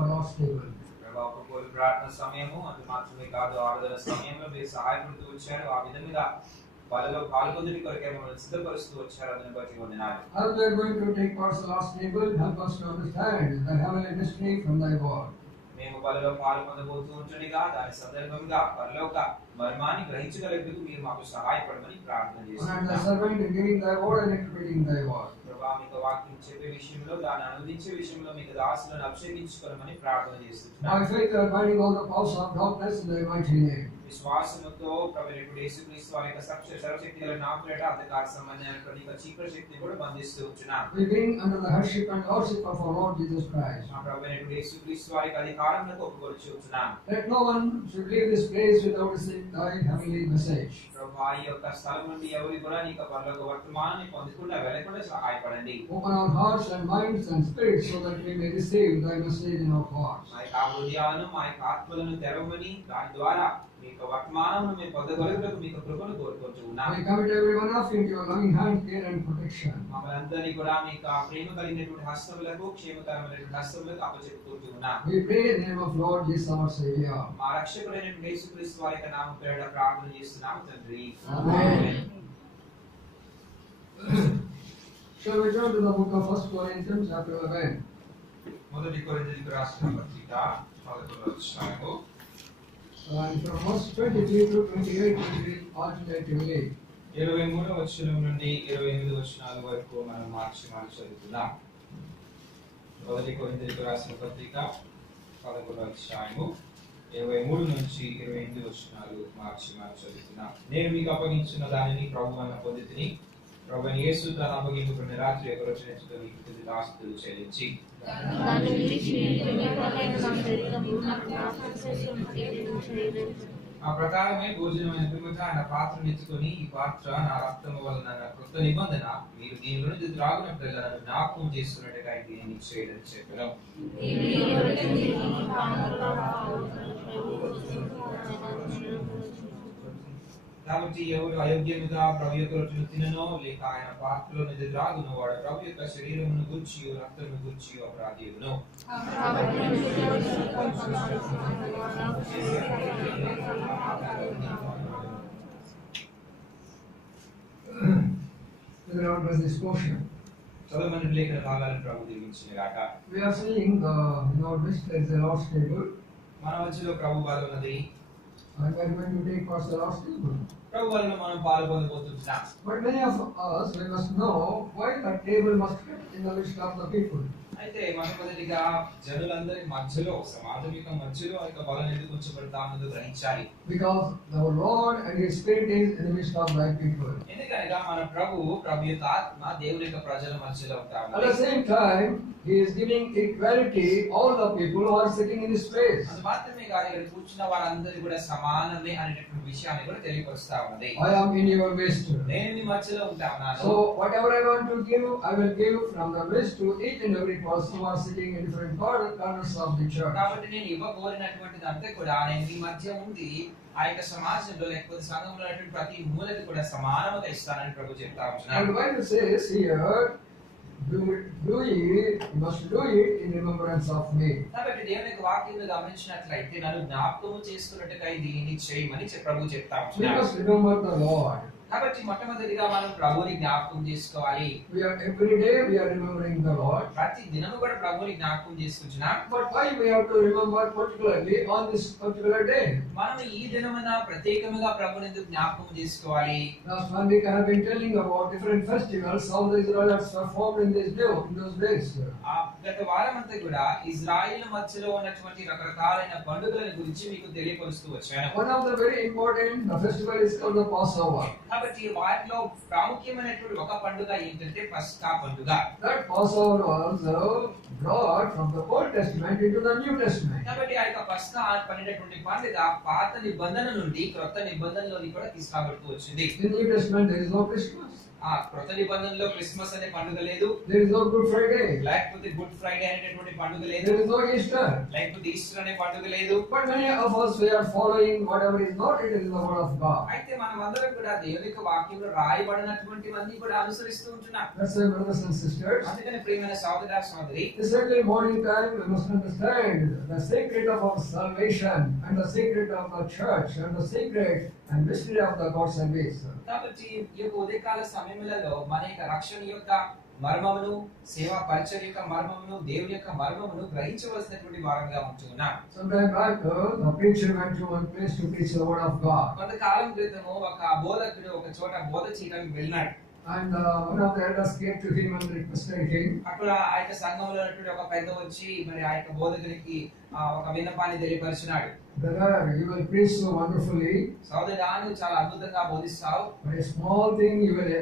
for Lord's table. ప్రభా ఒక్కొక్క ప్రార్థన సమయము అది మాత్రమే కాదు ఆరాధన సమయంలో మీరు సహాయపడుతూ వచ్చారు ఆ విధంగా వాళ్ళలో పాల్గొందుని కొరకే మమ్మల్ని సిద్ధపరుస్తూ వచ్చారు అందుని బట్టి వందనాలు. As we are going to take part in the Lord's table, help us to understand the heavenly mystery from Thy word. మేము వాళ్ళలో పాల్గొనబోతూ ఉంటుండగా దాని సందర్భంగా పరలోక మర్మాన్ని గ్రహించగలిగేందుకు మీరు మాకు సహాయపడమని ప్రార్థన చేస్తున్నాము. And the servant in giving Thy word and interpreting Thy word. ప్రభా మీకు వాక్యం చెప్పే విషయంలో దాన్ని అనువదించే విషయంలో మీకు దాసులను అభిషేకించుకోమని ప్రార్థన చేస్తున్నాము. By faith, we are binding all the powers of darkness in Thy mighty name. విశ్వాసముతో ప్రభువైన యేసుక్రీస్తు వారి యొక్క సర్వశక్తి గల నామమున అంధకార సంబంధమైన ప్రతి చీకటి శక్తిని కూడా బంధిస్తూ ఉంటున్నాము. We bring under the headship and lordship of our Lord Jesus Christ. మా ప్రభువైన యేసుక్రీస్తు వారి అధికారములకు ఒప్పుకొనుచు ఉంటున్నాము. Let no one should leave this place without receiving Thy heavenly message. ప్రభా ఈ యొక్క స్థలం నుండి ఎవరు కూడా నీకు పరలోక వర్తమానాన్ని పొందకుండా వెళ్ళకుండా సహాయపడండి. Open our hearts and minds and spirits so that we may receive Thy message in our hearts. మా యొక్క హృదయాలను మా యొక్క ఆత్మలను తెరవమని దాని ద్వారా మీ యొక్క వర్తమానమును మేము పొందగలుగుటకు మీకు కృపను కోరుకుంటూ ఉన్నాము. We commit every one of you into your loving hand, care and protection. మమ్మల్ని అందరినీ కూడా మీ యొక్క ప్రేమ కలిగినటువంటి హస్తములకు క్షేమకరమైనటువంటి హస్తములకు అప్పచెప్పుకుంటూ ఉన్నాము. We pray in the name of Lord Jesus our Savior. మా రక్షకుడైనటువంటి యేసుక్రీస్తు వారి యొక్క నామమున పేరిట ప్రార్థన చేస్తున్నాము తండ్రి. Amen. Shall we turn to the book of 1 Corinthians chapter 11? మొదటి కొరింథీయులకు రాసిన పత్రిక 11వ అధ్యాయము And from verse 23 to 28 we read alternatively. 23వ వచనం నుండి 28వ వచనాల వరకు మనం మార్చి చదువుతున్నాం. మొదటి కొరింథీయులకు రాసిన పత్రిక 11వ అధ్యాయము 23 నుంచి 28 వచనాలు మార్చి చదువుతున్నాం. నేను మీకు అప్పగించిన దానిని ప్రభువు వలన పొందితిని. ప్రభువైన యేసు తన అప్పగింపుకున్న రాత్రి ఒక రోజు నెచ్చుకొని ఆస్తులు చెల్లించి ఆ ప్రకారమే భోజనమైన పిమ్మట ఆయన పాత్రను ఎత్తుకొని ఈ పాత్ర నా రక్తము వలన నా కృత నిబంధన మీరు దీనిలో నుంచి త్రాగునట్లుగా నన్ను జ్ఞాపకం చేసుకున్నట్టుగా దీనిని చేయడం చెప్పాను. కాబట్టి ఎవరు అయోగ్యముగా ప్రభు యొక్క రొట్టెను తిననో లేక ఆయన పాత్రలో నుంచి త్రాగునో వాడు ప్రభు యొక్క శరీరమును గూర్చి రక్తమును గూర్చి అపరాధి అగును. This portion. చదవమని లేఖన భాగాలను ప్రభు దీవించిన గాక. We are seeing in our midst there is a Lord's table. మన మధ్యలో ప్రభు బల్ల ఉన్నది. And we are going to take part in the Lord's table. ప్రభు వలన మనం పాల్గొనబోతున్నాం. But many of us we must know why the table must fit in the midst of the people. అయితే మొదటిగా జనులందరి మధ్యలో సమాజం యొక్క మధ్యలో ఆ యొక్క బలం ఎందుకు ఉంచబడతామని గ్రహించాలి. Because our Lord and His Spirit is in the midst of Thy people. ఎందుకనగా మన ప్రభు యొక్క ఆత్మ దేవుని యొక్క ప్రజల మధ్యలో ఉంటారు. At the same time, He is giving equality all the people who are sitting in this place. అది మాత్రమే కాదు ఇక్కడ కూర్చున్న వారందరూ కూడా సమానమే అనేటువంటి విషయాన్ని కూడా తెలియపరుస్తా ఉన్నది. I am in your midst. నేను మీ మధ్యలో ఉంటాను. So whatever I want to give, I will give from the midst to each and every person who are sitting in different corners of the church. కాబట్టి నేను ఇవ్వబోరినటువంటిది అంతా కూడా నేను మీ మధ్య ఉండి ఆ యొక్క సమాజంలో లేకపోతే సంఘంలో ఉన్నటువంటి ప్రతి మూలకి కూడా సమానత ఇస్తానని ప్రభు చెప్తా ఉంటున్నాడు. And the Bible says here, you must do it in remembrance of me. కాబట్టి దేవుని యొక్క వాక్యాన్ని గమనించినట్లయితే నన్ను జ్ఞాపకం చేసుకున్నట్టుగా దీనిని చేయమని ప్రభు చెప్తా We ఉంటున్నాడు. must remember the Lord. కాబట్టి మొట్టమొదటిగా మనం ప్రభువుని జ్ఞాపకం చేసుకోవాలి. Every day we are remembering the Lord. ప్రతి దినము కూడా ప్రభువుని జ్ఞాపకం చేసుకుంటున్నాం. But why we have to remember particularly on this particular day? మనం ఈ దినమున ప్రత్యేకముగా ప్రభువుని ఎందుకు జ్ఞాపకం చేసుకోవాలి? Last week I have been telling about different festivals, how the Israelites performed in those days. గత వారం అంతా కూడా ఇజ్రాయెల్ మధ్యలో ఉన్నటువంటి రకరకాలైన పండుగల గురించి మీకు తెలియపరుస్తూ వచ్చాను. One of the very important festival is called the Passover. కాబట్టి వాటిలో ప్రాముఖ్యమైనటువంటి ఒక పండుగ ఏంటంటే పస్కా పండుగ. That Passover was brought from the Old Testament into the New Testament. కాబట్టి ఆ యొక్క పస్కా పడినటువంటి పండుగ పాత నిబంధన నుండి క్రొత్త నిబంధనలోని కూడా తీసుకురాబడుతూ వచ్చింది. In the New Testament there is no Christmas. ఆ క్రొత్త నిబంధనలో క్రిస్మస్ అనే పండుగ లేదు. There is no Good Friday. లేకపోతే గుడ్ ఫ్రైడే అనేటటువంటి పండుగ లేదు. There is no Easter. లేకపోతే ఈస్టర్ అనే పండుగ లేదు. But many of us, we are following whatever is not written in the Word of God. అయితే మనమందరం కూడా దేవుని యొక్క వాక్యంలో రాయబడినటువంటివన్నీ కూడా అనుసరిస్తూ ఉంటున్నాం. That's why, brothers and sisters, అందుకని ప్రియమైన సహోదర సహోదరి, this early morning time we must understand the secret of our salvation and the secret of the church and the secret and mystery of the God's salvation. కాబట్టి ఈ ఉదయకాల సమయములలో మన యొక్క రక్షణ యొక్క మర్మమును, సేవా పరిచర్య యొక్క మర్మమును, దేవుని యొక్క మర్మమును గ్రహించవలసినటువంటి వారంగా ఉంటున్నాం. Sometime back, the preacher went to one place to preach the word of God. కొంతకాలం క్రితము ఒక బోధకుడు ఒక చోట బోధ చేయడానికి వెళ్ళినాడు. And one of the elders came to him and requested him. అక్కడ ఆ యొక్క సంఘంలో ఉన్నటువంటి ఒక పెద్ద వచ్చి మరి ఆ యొక్క బోధకునికి ఒక విన్నపాన్ని తెలియపరిచినాడు. Brother, you will preach so wonderfully. సోదరుడా, నువ్వు చాలా అద్భుతంగా బోధిస్తావు. But a small thing you will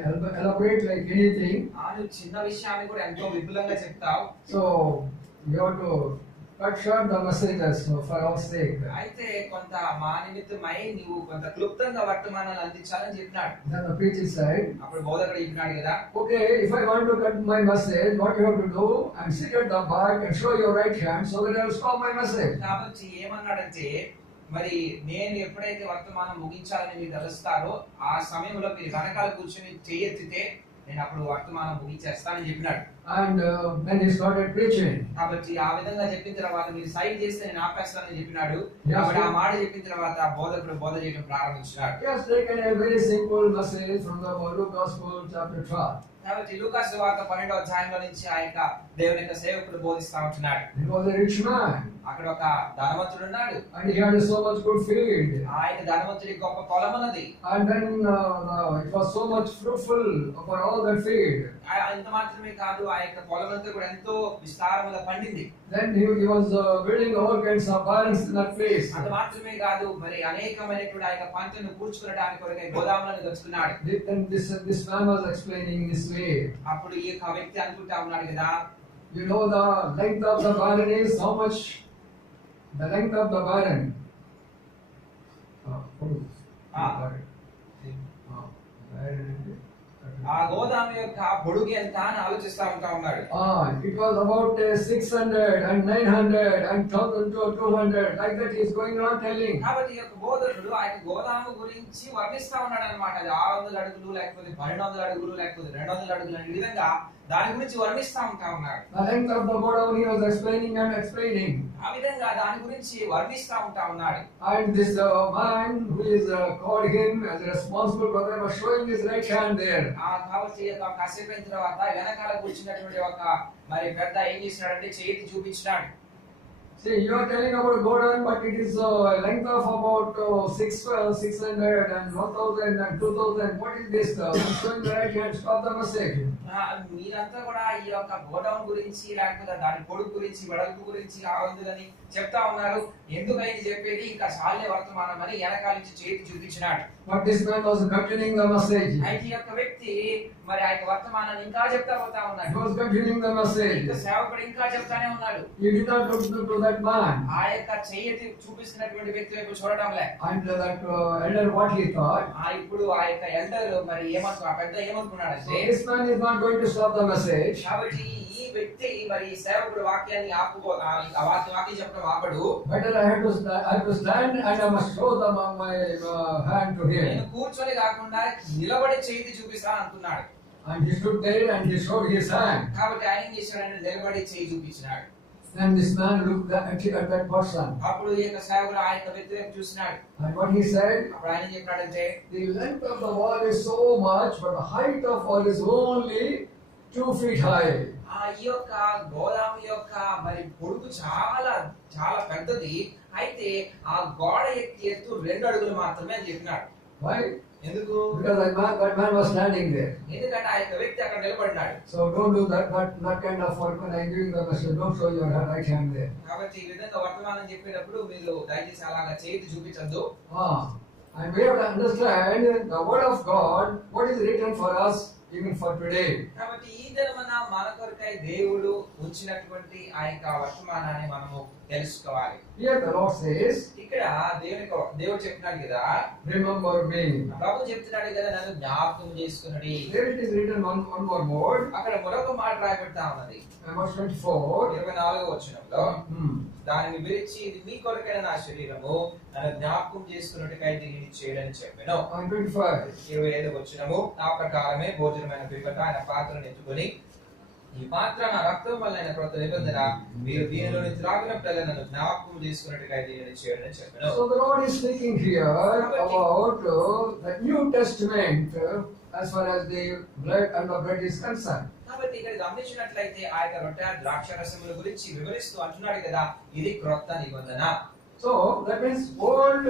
elaborate like anything. నువ్వు చిన్న విషయాన్ని కూడా ఎంతో విపులంగా చెప్తావు. So you have to cut short the messages for our sake. అయితే కొంత మా నిమిత్తమై నువ్వు కొంత క్లుప్తంగా వర్తమానాలు అందించాలని చెప్పినాడు. Then the preacher said, అప్పుడు బోధకుడు చెప్పినాడు కదా, okay, if I want to cut my message, what you have to do, and sit at the back and show your right hand so that I will stop my message. కాబట్టి ఏమన్నాడంటే, మరి నేను ఎప్పుడైతే వర్తమానం ముగించాలని మీరు తలుస్తారో ఆ సమయంలో మీరు వెనకాల కూర్చొని చేయెత్తితే నేను అప్పుడు వర్తమానం ముగించేస్తానని చెప్పినాడు. And then he started preaching. కాబట్టి ఆ విధంగా చెప్పిన తర్వాత మీరు సైన్ చేస్తే నేను ఆపేస్తానని చెప్పినాడు. కాబట్టి ఆ మాట చెప్పిన తర్వాత బోధకుడు బోధ చేయడం ప్రారంభించాడు. He has taken a very simple message from the Luke Gospel chapter 12. కాబట్టి లూకా సువార్త 12వ అధ్యాయంలో నుంచి ఆ యొక్క దేవుని యొక్క సేవకుడు బోధిస్తా ఉంటున్నాడు. He was a rich man. అక్కడ ఒక ధనవంతుడు ఉన్నాడు. And he had so much good field. ఆ యొక్క ధనవంతుడికి గొప్ప పొలం ఉన్నది. And then it was so much fruitful for all that field. ఇంత మాత్రమే కాదు, ఆ యొక్క పొలం అంతా కూడా ఎంతో విస్తారముగా పండింది. Then he was building all kinds of barns in that place. అంత మాత్రమే కాదు, మరి అనేకమైనటువంటి ఆ యొక్క పంటను కూర్చుకోవడానికి కొరకై గోదాములను కట్టుకున్నాడు. Then this man was explaining this way. అప్పుడు ఈ యొక్క వ్యక్తి అనుకుంటా ఉన్నాడు కదా, You know the length of the barn is how much? The length of the barn. ఆ గోదాము యొక్క పొడుగు ఎంత అని ఆలోచిస్తా ఉంటా ఉన్నాడు. It was about 600 and 900 and 1200 like that he is going on telling. కాబట్టి ఈ యొక్క బోధకుడు ఆ యొక్క గోదాము గురించి వర్ణిస్తా ఉన్నాడు అన్నమాట. అది 600 అడుగులు లేకపోతే 1200 అడుగులు లేకపోతే 200 అడుగులు అనే విధంగా దాని గురించి వర్ణిస్తా ఉంటా ఉన్నాడు. The length of the godown he was explaining and explaining. ఆ విధంగా దాని గురించి వర్ణిస్తా ఉంటా ఉన్నాడు. And this man who is called him as a responsible brother was showing his right hand there. కాబట్టి కాసేపు అయిన తర్వాత వెనకాల కూర్చున్నటువంటి ఒక మరి పెద్ద ఏం చేసినాడంటే చేతి చూపించినాడు. See, you are telling about godown, but it is a length of about 600 and 1000 and 2000. What is this? Showing the right hand, stop the message. మీరంతా కూడా ఈ యొక్క గోడౌన్ గురించి లేకపోతే దాని పొడుగు గురించి వెడల్పు గురించి ఆవందులని చెప్తా ఉన్నారు. ఎందుకని చెప్పేది ఇంకా చాలే వర్తమానం అని వెనకాల నుంచి చేతి చూపించినాడు. But this man was continuing the message. అయితే ఈ యొక్క వ్యక్తి మరి ఆ యొక్క వర్తమానాన్ని ఇంకా చెప్తా పోతా ఉన్నాడు. He was continuing the message. ఇంకా సేవకుడు ఇంకా చెప్తానే ఉన్నాడు. He did not look to that man. ఆ యొక్క చేతి చూపిస్తున్నటువంటి వ్యక్తి వైపు చూడడం లే. And that elder what he thought. ఇప్పుడు ఆ యొక్క ఎల్డర్ మరి ఆ పెద్ద ఏమనుకున్నాడంటే, this man is not going to stop the message. కాబట్టి ఈ వ్యక్తి మరి సేవకుడు వాక్యాన్ని వాక్యం చెప్పడం ఆపడు. Better I have to stand and I must show my hand to him. నేను కూర్చొని కాకుండా నిలబడి చేతి చూపిస్తాను అంటున్నాడు. And he stood there and he showed his hand. కాబట్టి ఆయన ఏం చేశాడంటే నిలబడి చేయి చూపించినాడు. Then this man looked at that person. అప్పుడు ఈ యొక్క సేవకుడు ఆ యొక్క వ్యక్తి వైపు చూసినాడు. And what he said? అప్పుడు ఆయన చెప్పాడంటే, the length of the wall is so much, but the height of wall is only 2 feet high. ఈ యొక్క గోదాము యొక్క మరి పొడుగు చాలా చాలా పెద్దది. అయితే ఆ గోడ ఎత్తు 2 అడుగులు మాత్రమే అని చెప్పినాడు. Why? ఎందుకు? Because that man was standing there. ఎందుకంటే ఆ యొక్క వ్యక్తి అక్కడ నిలబడినాడు. So don't do that kind of work when I am giving the message. Don't show your right hand there. కాబట్టి ఈ విధంగా వర్తమానం చెప్పేటప్పుడు మీరు దయచేసి అలాగా చేతి చూపించద్దు. And we have to understand the word of God, what is written for us even for today. కాబట్టి ఈ దినమన మన కొరకై దేవుడు ఉంచినటువంటి ఆ యొక్క వర్తమానాన్ని మనము తెలుసుకోవాలి. Here the Lord says, ఇక్కడ ఇక్కడ దేవుడు చెప్తున్నాడు కదా, remember me. ప్రభు చెప్తున్నాడు కదా, నన్ను జ్ఞాపకం చేసుకున్నది. There it is written one more word. అక్కడ మరొక మాట రాయబడతా ఉన్నది. Verse 24. 24వ వచనంలో దానిని విరిచి ఇది మీ కొరకైన నా శరీరము, నన్ను జ్ఞాపకం చేసుకున్నట్టుకై దీనిని చేయడని చెప్పాను. 25వ వచనము, నా ప్రకారమే భోజనమైన పిమ్మట ఆయన పాత్రను ఎత్తుకొని, ఈ పాత్ర నా రక్తం వలన క్రొత్త నిబంధన, మీరు దీనిలోని త్రాగినప్పుడల్లా నన్ను జ్ఞాపకం చేసుకున్నట్టుగా దీనిని చేయడని చెప్పాను. So the Lord is speaking here about the New Testament as far as the blood and the bread is concerned. కాబట్టి ఇక్కడ గమనించినట్లయితే ఆ యొక్క రొట్టె ద్రాక్షారసముల గురించి వివరిస్తూ అంటున్నాడు కదా, ఇది క్రొత్త నిబంధన. So that means old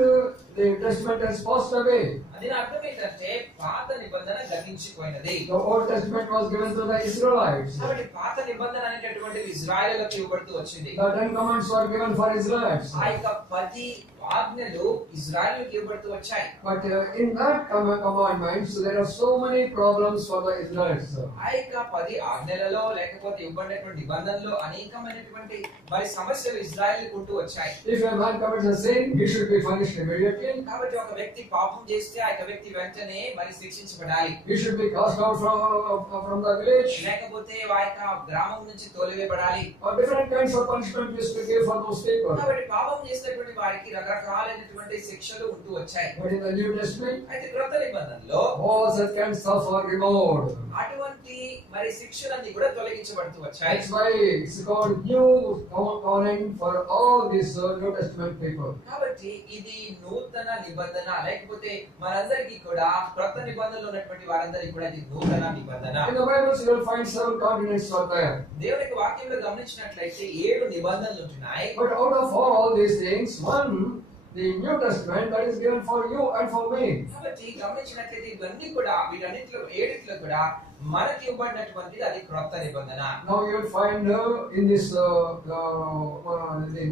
the testament has passed away. దీని అర్థం ఏంటంటే పాత నిబంధన గతించిపోయినది. The Old Testament was given to the Israelites. కాబట్టి పాత నిబంధన అనేటటువంటిది ఇశ్రాయేలులకు ఇవ్వబడుతూ వచ్చింది. The 10 commandments were given for Israelites. ఆ యొక్క 10 ఆజ్ఞలు ఇశ్రాయేలుకు ఇవ్వబడుతూ వచ్చాయి. But in that commandments there are so many problems for the Israelites. ఆ యొక్క 10 ఆజ్ఞలలో లేకపోతే ఇవ్వబడినటువంటి నిబంధనలో అనేకమైనటువంటి మరి సమస్యలు ఇశ్రాయేలుకు ఉంటూ వచ్చాయి. If a man commits a sin, he should be punished immediately. కాబట్టి ఒక వ్యక్తి పాపం చేస్తే ఆ యొక్క వ్యక్తి వెంటనే మరి శిక్షించబడాలి. He should be cast out from the village. లేకపోతే ఆ యొక్క గ్రామం నుంచి తోలివేయబడాలి. Or different kinds of punishment used to give for those people. కాబట్టి పాపం చేసినటువంటి వారికి రకరకాలైనటువంటి శిక్షలు ఉంటూ వచ్చాయి. But in the New Testament, అయితే క్రొత్త నిబంధనలో all such kinds are removed. అటువంటి మరి శిక్షలన్నీ కూడా తొలగించబడుతూ వచ్చాయి. That's why it's called New Covenant for all these New Testament people. కాబట్టి ఇది నూతన నిబంధన, లేకపోతే మనందరికీ కూడా క్రొత్త నిబంధనలో ఉన్నటువంటి వారందరికీ కూడా ఇది నూతన నిబంధన. In the Bible you will find 7 continents are there. దేవుని వాక్యంలో గమనించినట్లయితే 7 నిబంధనలు ఉంటున్నాయి. But out of all these things, one, the New Testament, that is given for you and for me. కాబట్టి గమనించినట్లయితే ఇవన్నీ కూడా వీటన్నిటిలో 7 కూడా మనకి ఇవ్వబడినటువంటిది అది క్రొత్త నిబంధన. Now you will find in this the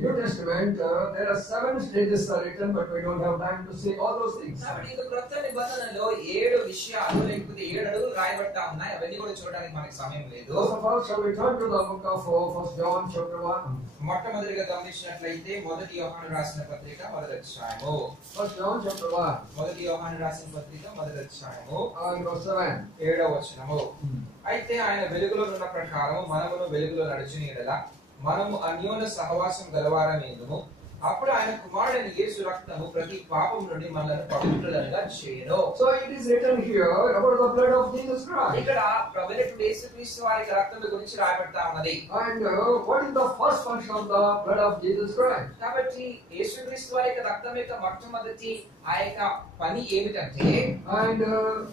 New Testament there are 7 stages are written, but we don't have time to see all those things. కాబట్టి ఈ క్రొత్త నిబంధనలో 7 విషయాలు లేకపోతే 7 అడుగులు రాయబడతా ఉన్నాయి. అవన్నీ కూడా చూడడానికి మనకి సమయం లేదు. First of all, shall we turn to the book of 1 John chapter 1. మొట్టమొదటిగా గమనించినట్లయితే మొదటి యోహాను రాసిన పత్రిక మొదటి అధ్యాయము. 1 John chapter 1. మొదటి యోహాను రాసిన పత్రిక మొదటి అధ్యాయము Verse 7. 7వ వచనము. అయితే ఆయన వెలుగులో ఉన్న ప్రకారం మనమును వెలుగులో నడిచిన యెడల మనము అన్యోన్య సహవాసం గలవారమేందుము. అప్పుడు ఆయన కుమారుడైన యేసు రక్తము ప్రతి పాపం నుండి మనల్ని పవిత్రులుగా చేయను. So it is written here about the blood of Jesus Christ. ఇక్కడ ప్రభువైన యేసుక్రీస్తు వారి రక్తం గురించి రాయబడతా ఉన్నది. And what is the first function of the blood of Jesus Christ? కాబట్టి యేసుక్రీస్తు వారి రక్తం యొక్క మొట్టమొదటి ఆ యొక్క పని ఏమిటంటే, and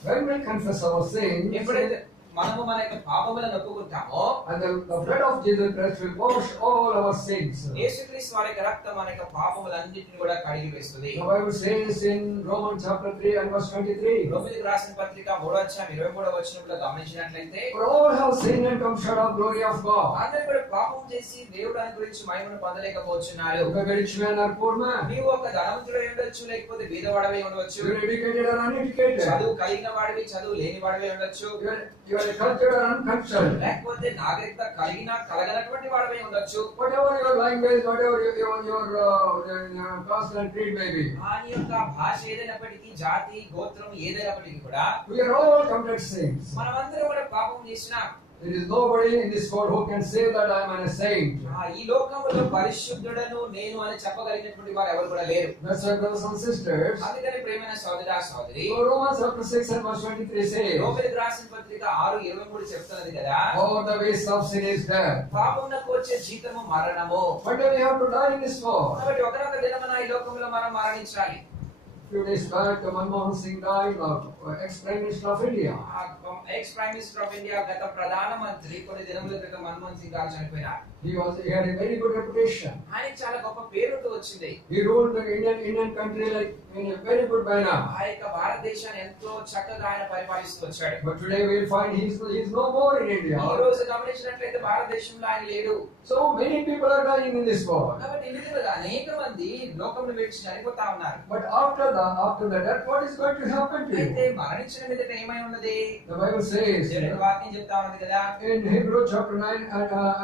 when we confess our sins, ఎప్పుడైతే మనము మన యొక్క పాపములను ఒప్పుకుంటామో, and the blood of Jesus Christ will wash all our sins. యేసుక్రీస్తు వారి రక్తం మన యొక్క పాపములన్నిటిని కూడా కడిగి వేస్తుంది. The Bible says in Romans chapter 3 and verse 23. రోమీయులకు రాసిన పత్రిక 3వ అధ్యాయం 23వ వచనంలో గమనించినట్లయితే, For all have sinned and come short of glory of God. అందరూ కూడా పాపం చేసి దేవుని గురించి మహిమను పొందలేకపోతున్నారు. You are rich man or poor man. నీవు ఒక ధనవంతుడై ఉండొచ్చు, లేకపోతే బీదవాడవై ఉండవచ్చు. You are educated or uneducated. చదువు కలిగిన వాడివి, చదువు లేని వాడివై ఉండొచ్చు. You are cultured or uncultured. లేకపోతే నాగరికత కలగనటువంటి వాడివై ఉండొచ్చు. Whatever your language, whatever your caste and creed may be. నీ యొక్క భాష ఏదైనప్పటికీ, జాతి గోత్రం ఏదైనప్పటికీ కూడా We are all committed sins. మనమందరం కూడా పాపం చేసినాం. There is nobody in this world who can say that I am a saint. ఈ లోకంలో పరిశుద్ధుడను నేను అని చెప్పగలిగినటువంటి వారు ఎవరు కూడా లేరు. That's why, brothers and sisters, అందుకని ప్రియమైన సోదరా సోదరి, Romans chapter 6 and verse 23 says, రోమీయులకు రాసిన పత్రిక 6:23 చెప్తున్నది కదా, all the ways of sin is death. పాపమునకు వచ్చే జీతము మరణము. But then we have to die in this world. కాబట్టి ఒకనొక దినమున ఈ లోకంలో మనం మరణించాలి. Few days back, Manmohan Singh died, ex-Prime Minister of India. X-prime minister of India, గత ప్రధానమంత్రి, కొన్ని దినముల క్రితం మన్మోహన్ సింగ్ గారు చనిపోయినారు. He had a very good reputation. ఆయనకి చాలా గొప్ప పేరుంటూ వచ్చింది. He ruled the Indian country like in a very good manner. ఆ యొక్క భారతదేశాన్ని ఎంతో చక్కగా ఆయన పరిపాలిస్తూ వచ్చాడు. But today we will find he is no more in India. ఈ రోజు గమనించినట్లయితే భారతదేశంలో ఆయన లేడు. So many people are dying in this world. కాబట్టి ఈ ఈ విధంగా అనేక మంది లోకమును విడిచి చనిపోతా ఉన్నారు. But after the death, what is going to happen to అయితే you? మరణించిన మీదట ఏమై ఉన్నది? The Bible says దేవుని వాక్యం చెప్తా ఉన్నది కదా. in Hebrews chapter 9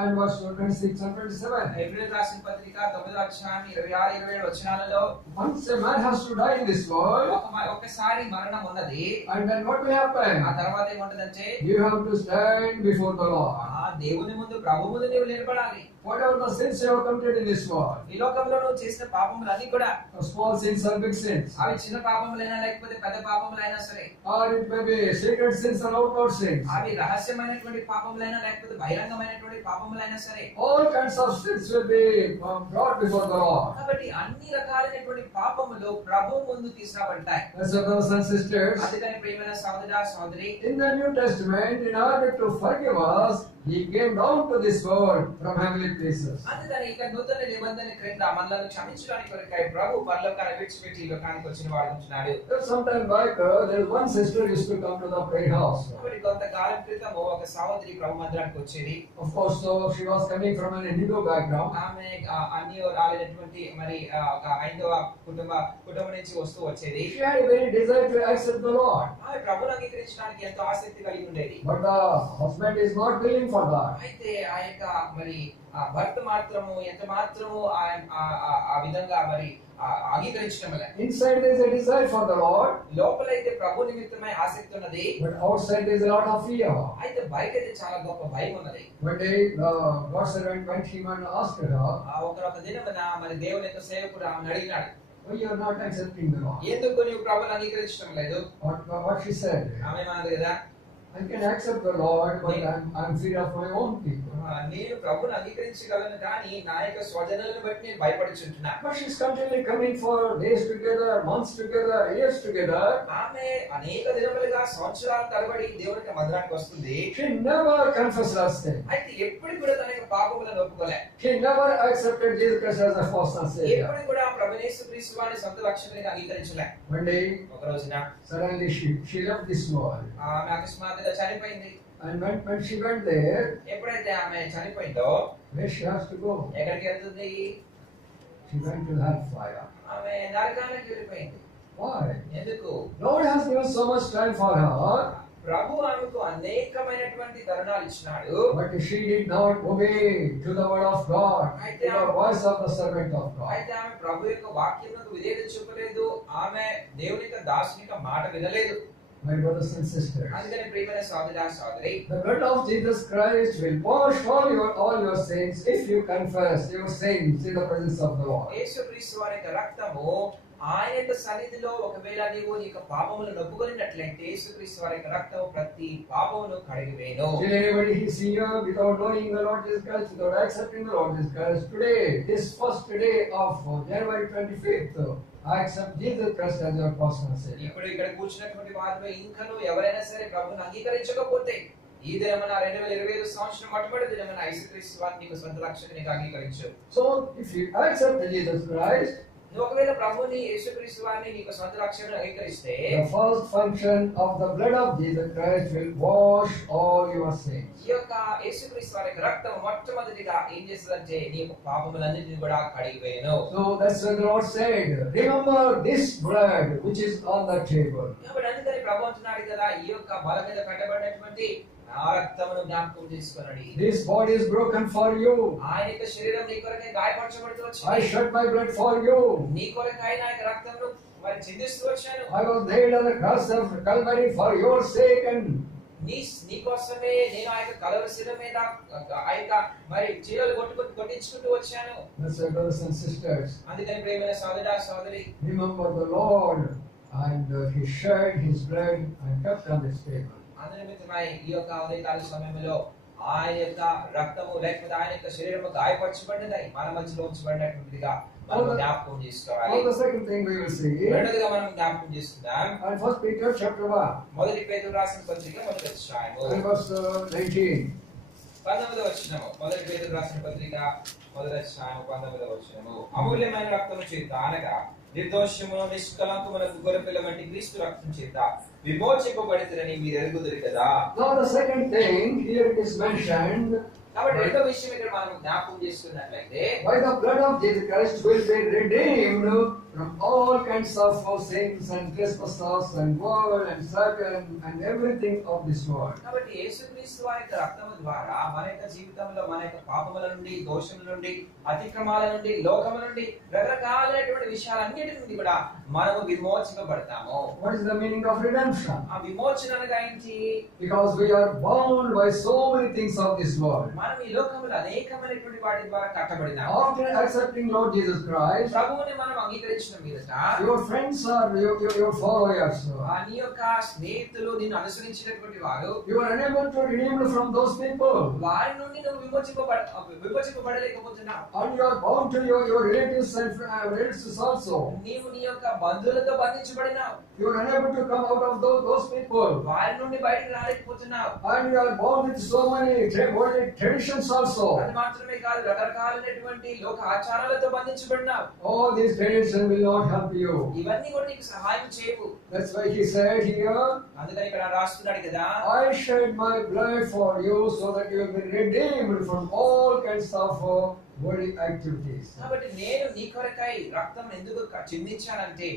and verse 26 and 27. హెబ్రీయులకు రాసిన పత్రిక 9వ అధ్యాయం 26 27 వచనాలలో Once a man has to die in this world, ఒకసారి మరణం ఉన్నది. and then what will happen? ఆ తర్వాత ఏముంటదంటే You have to stand before the Lord. ఆ దేవుని ముందు, ప్రభు ముందు నీవు నిలబడాలి. Whatever the sins you have committed in this world, ఈ లోకంలో నువ్వు చేసిన పాపములన్నీ కూడా, small sins or big sins, అవి చిన్న పాపములైనా లేకపోతే పెద్ద పాపములైనా సరే, or it may be secret sins or outward sins, అవి రహస్యమైనటువంటి పాపములైనా లేకపోతే బహిరంగమైనటువంటి పాపములైనా సరే, all kinds of sins will be brought before the Lord. కాబట్టి అన్ని రకాలైనటువంటి పాపములు ప్రభు ముందు తీసుకురాబడతాయి. As brothers and sisters, అందుకని ప్రియమైన సహోదర సహోదరి, in the New Testament, in order to forgive us, He came down to this world from heavenly places. అందుకని ఇక నూతన నిబంధన క్రింద మనలను క్షమించడానికి కొరకై ప్రభు పరలోకాన్ని విడిచిపెట్టి ఈ లోకానికి వచ్చిన వాడు ఉంటున్నాడు. Some time back, there was one sister used to come to the prayer house. కాబట్టి కొంతకాలం క్రితం ఒక సహోదరి ప్రభు మందిరానికి వచ్చేది. Of course, so she was coming from an Hindu background. ఆమె అన్యురాలైనటువంటి మరి ఒక హైందవ కుటుంబం నుంచి వస్తూ వచ్చేది. She had a very desire to accept the Lord. ఆమె ప్రభువును అంగీకరించడానికి ఎంతో ఆసక్తి కలిగి ఉండేది. But the husband is not willing for that. అయితే ఆ యొక్క మరి భర్త మాత్రము ఎంత మాత్రము ఆ విధంగా మరి అంగీకరించడం లేదు. Inside there is a desire for the Lord. లోపలైతే ప్రభు నిమిత్తమై ఆసక్తి ఉన్నది. But outside there is a lot of fear. అయితే బయట అయితే చాలా గొప్ప భయం ఉన్నది. One day, God's servant went him and asked her, ఒక దినమున మరి దేవుని యొక్క సేవకుడు ఆమెను అడిగినాడు, "Why you are not accepting the Lord?" ఎందుకు నీవు ప్రభువును అంగీకరించడం లేదు? What she said? ఆమె ఏమన్నది కదా, I can accept the Lord, but I'm fear of my own people. నేను ప్రభువును అంగీకరించగలను కానీ నా యొక్క స్వజనులను బట్టి నేను భయపడుచుంటున్నా. But she's continually coming for days together, months together, years together. ఆమె అనేక దినములుగా సంవత్సరాల తరబడి దేవునికి మందిరానికి వస్తుంది. She never confessed her sin. అయితే ఎప్పుడు కూడా తన యొక్క పాపములను ఒప్పుకోలే. She never accepted Jesus Christ as a personal Savior. ఎప్పుడు కూడా ప్రభువు యేసుక్రీస్తు వారిని సొంత రక్షకునిగా అంగీకరించలే. One day, ఒక రోజున suddenly she left this world. ఆమె అకస్మాత్తుగా చనిపోయింది. And when she went there, ఎప్పుడైతే ఆమె చనిపోయిందో where she has to go? ఎక్కడికి వెళ్తుంది? She went to hellfire. ఆమె నరకానికి వెళ్ళిపోయింది. Why? ఎందుకు? Lord has given so much time for her, ప్రభు ఆమెకు అనేకమైనటువంటి తరుణాలు ఇచ్చినాడు. but she did not obey to the word of God, to the voice of the servant of God. అయితే ఆమె ప్రభు యొక్క వాక్యమునకు విధేయత చూపలేదు. ఆమె దేవుని యొక్క దాసుని యొక్క మాట వినలేదు. My brothers and sisters, అందుకని ప్రియమైన సోదర సోదరి, the blood of Jesus Christ will wash all your sins if you confess your sins in the presence of the Lord. యేసుక్రీస్తు వారి యొక్క రక్తము ఆయన యొక్క సన్నిధిలో ఒకవేళ నీవు నీ యొక్క పాపములను ఒప్పుకొనినట్లయితే యేసుక్రీస్తు వారి యొక్క రక్తము ప్రతి పాపమును కడిగివేయును. Till anybody is here without knowing the Lord Jesus Christ, without accepting the Lord Jesus Christ, today, this first day of January 25th, I accept Jesus Christ as your personal Savior. ఇప్పుడు ఇక్కడ కూర్చున్నటువంటి వారిలో ఇంకను ఎవరైనా సరే ప్రభువును అంగీకరించకపోతే ఈ దినమున 2025 సంవత్సరం మొట్టమొదటి దినమున యేసుక్రీస్తు వారిని నీకు సొంత రక్షకునిగా అంగీకరించు. So, if you accept Jesus Christ, నువ్వు ఒకవేళ ప్రభువుని యేసుక్రీస్తు వారిని నీకు సొంత రక్షకునిగా అంగీకరిస్తే, the first function of the blood of Jesus Christ will wash all your sins. ఈ యొక్క యేసుక్రీస్తు వారి యొక్క రక్తం మొట్టమొదటిగా ఏం చేస్తుందంటే నీ యొక్క పాపములన్నిటిని కూడా కడిగివేయును. So that's when the Lord said, "Remember this blood which is on the table." కాబట్టి అందుకని ప్రభు అంటున్నాడు కదా, ఈ యొక్క బల మీద కట్టబడినటువంటి నా రక్తమును జ్ఞాపకం చేసుకొనండి. This body is broken for you. ఆయన యొక్క శరీరం నీ కొరకై గాయపరచబడుతూ వచ్చింది. I shed my blood for you. నీ కొరకై నా యొక్క రక్తమును మరి చిందిస్తూ వచ్చాను. I was nailed on the cross of Calvary for your sake, and నీ కోసమే నేను ఆ యొక్క కలవరి శిల మీద ఆ యొక్క మరి చీలలు కొట్టించుకుంటూ వచ్చాను. that's why, brothers and sisters, అందుకని ప్రియమైన సోదర సోదరి, remember the Lord, and He shed His blood and kept on this table. అందునిమిత్తమై ఈ యొక్క ఉదయకాల సమయంలో ఆయన యొక్క రక్తము లేకపోతే ఆయన యొక్క శరీరము గాయపరచబడినది మన మధ్యలో ఉంచబడినటువంటిదిగా మనం జ్ఞాపకం చేసుకోవాలి. The second thing we will see, రెండోదిగా మనం జ్ఞాపకం చేసుకుందాం. and First Peter chapter 1, మొదటి పేతురు రాసిన పత్రిక మొదటి అధ్యాయము and verse 19. 19వ వచనము. మొదటి పేతురు రాసిన పత్రిక మొదటి అధ్యాయము 19వ వచనము. అమూల్యమైన రక్తము చేత అనగా నిర్దోషమును నిష్కలంకమును గొర్రెపిల్ల వంటి క్రీస్తు రక్తం చేత విమోచింపబడితిరని మీరు ఎరుగుదురు కదా. Now the second thing here it is mentioned, కాబట్టి రెండో విషయం ఇక్కడ మనం జ్ఞాపకం చేసుకున్నట్లయితే by the blood of Jesus Christ will be redeemed from all kinds of sins and trespasses and world and Satan and everything of this world. కాబట్టి యేసుక్రీస్తు వారి యొక్క రక్తము ద్వారా మన యొక్క జీవితంలో మన యొక్క పాపముల నుండి, దోషముల నుండి, అతిక్రమాల నుండి, లోకముల నుండి, రకరకాలైనటువంటి విషయాలన్నిటి నుండి కూడా మనము విమోచింపబడతాము. What is the meaning of redemption? ఆ విమోచన అనగా ఏంటి? Because we are bound by so many things of this world. మనం ఈ లోకములో అనేకమైనటువంటి వాటి ద్వారా కట్టబడినాము. After accepting Lord Jesus Christ, ప్రభువుని మనం అంగీకరించిన మీదట your friends are your followers. నీ యొక్క స్నేహితులు నిన్ను అనుసరించినటువంటి వారు, You are unable to redeem from those people. వారి నుండి నువ్వు విమోచింపబడలేకపోతున్నావు. And you are bound to your relatives and relatives also. నీవు నీ యొక్క బంధువులతో బంధించబడినావు. You are unable to come out of those people. వారి నుండి బయటకు రాలేకపోతున్నావు. And you are bound with so many worldly traditions also. అది మాత్రమే కాదు, రకరకాలైనటువంటి లోక ఆచారాలతో బంధించబడినావు. All these traditions will not help you. ఇవన్నీ కూడా నీకు సహాయం చేయవు. That's why he said here, అందుకని ఇక్కడ రాస్తున్నాడు కదా, I shed my blood for you so that you will be redeemed from all kinds of worldly activities. కాబట్టి నేను నీ కొరకై రక్తం ఎందుకు చిందించానంటే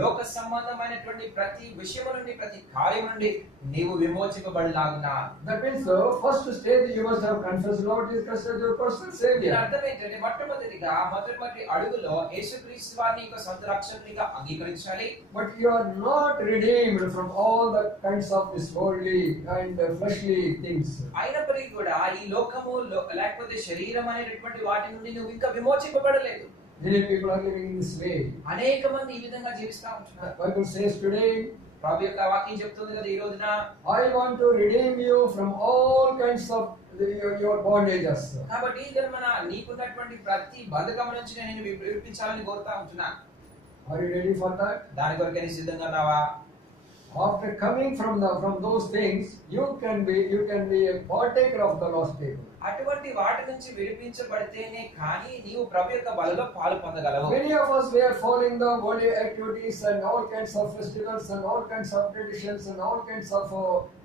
లోక సంబంధమైనటువంటి ప్రతి విషయము నుండి, ప్రతి కార్యము నుండి నీవు విమోచింపబడలాగునా. That means the first stage you must have confessed Lord Jesus Christ as your personal Savior. అర్థం ఏంటంటే మొట్టమొదటి అడుగులో యేసుక్రీస్తు వారిని యొక్క సొంత రక్షకునిగా అంగీకరించాలి. But you are not redeemed from all the kinds of this worldly and fleshly things. అయినప్పటికీ కూడా ఈ లోకము లేకపోతే శరీరం అనేటటువంటి వాటి నుండి నువ్వు ఇంకా విమోచింపబడలేదు. Many people are living in this way. అనేక మంది ఈ విధంగా జీవిస్తా ఉంటున్నారు. Bible says today, ప్రభు యొక్క వాక్యం చెప్తుంది కదా ఈ రోజున, I want to redeem you from all kinds of your bondages. కాబట్టి మన నీకున్నటువంటి ప్రతి బంధకం నుంచి నేను విడిపించాలని కోరుతా ఉంటున్నా. Are you ready for that? దాని కొరకు నీ సిద్ధంగా ఉన్నావా? After coming from those things, you can be a partaker of the Lord's table. అటువంటి వాటి నుంచి విడిపించబడితేనే కానీ నీవు ప్రభు యొక్క బలలో పాలు పొందగలవు. Many of us we are following the worldly activities and all kinds of festivals and all kinds of traditions and all kinds of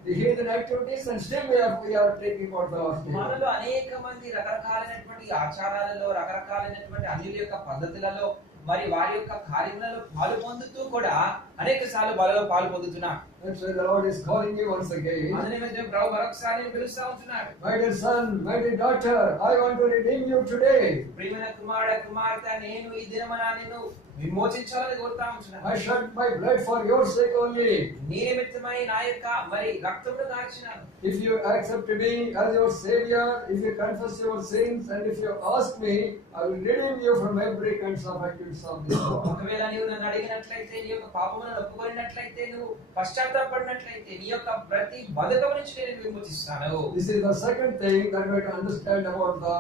the heathen activities, and still we are taking out the Lord's table. మనలో అనేక మంది రకరకాలైనటువంటి ఆచారాలలో, రకరకాలైనటువంటి అన్యుల యొక్క పద్ధతులలో, మరి వారి యొక్క కార్యములలో పాలు పొందుతూ కూడా అనేక సార్లు బలలో పాలు పొందుతున్నా. That's why the Lord is calling you once again. అందుకే ప్రభు మరొకసారి పిలుస్తా ఉంటున్నాడు. My dear son, my dear daughter, I want to redeem you today. ప్రియమైన కుమారుడా, కుమార్తె, నేను ఈ దినమున నిన్ను విమోచించాలని కోరుతా ఉంటున్నాను. I shed my blood for your sake only. నీ నిమిత్తమై నా యొక్క మరి రక్తమును కార్చినాను. If you accept me as your Savior, if you confess your sins, and if you ask me, I will redeem you from every kinds of activities of this world. ఒకవేళ నీవు నన్ను అడిగినట్లయితే, నీ యొక్క పాపములను ఒప్పుకొనినట్లయితే, నువ్వు పశ్చాత్తాపడినట్లయితే నీ యొక్క ప్రతి బంధకం నుంచి నేను విమోచిస్తాను. This is the second thing that we have to understand about the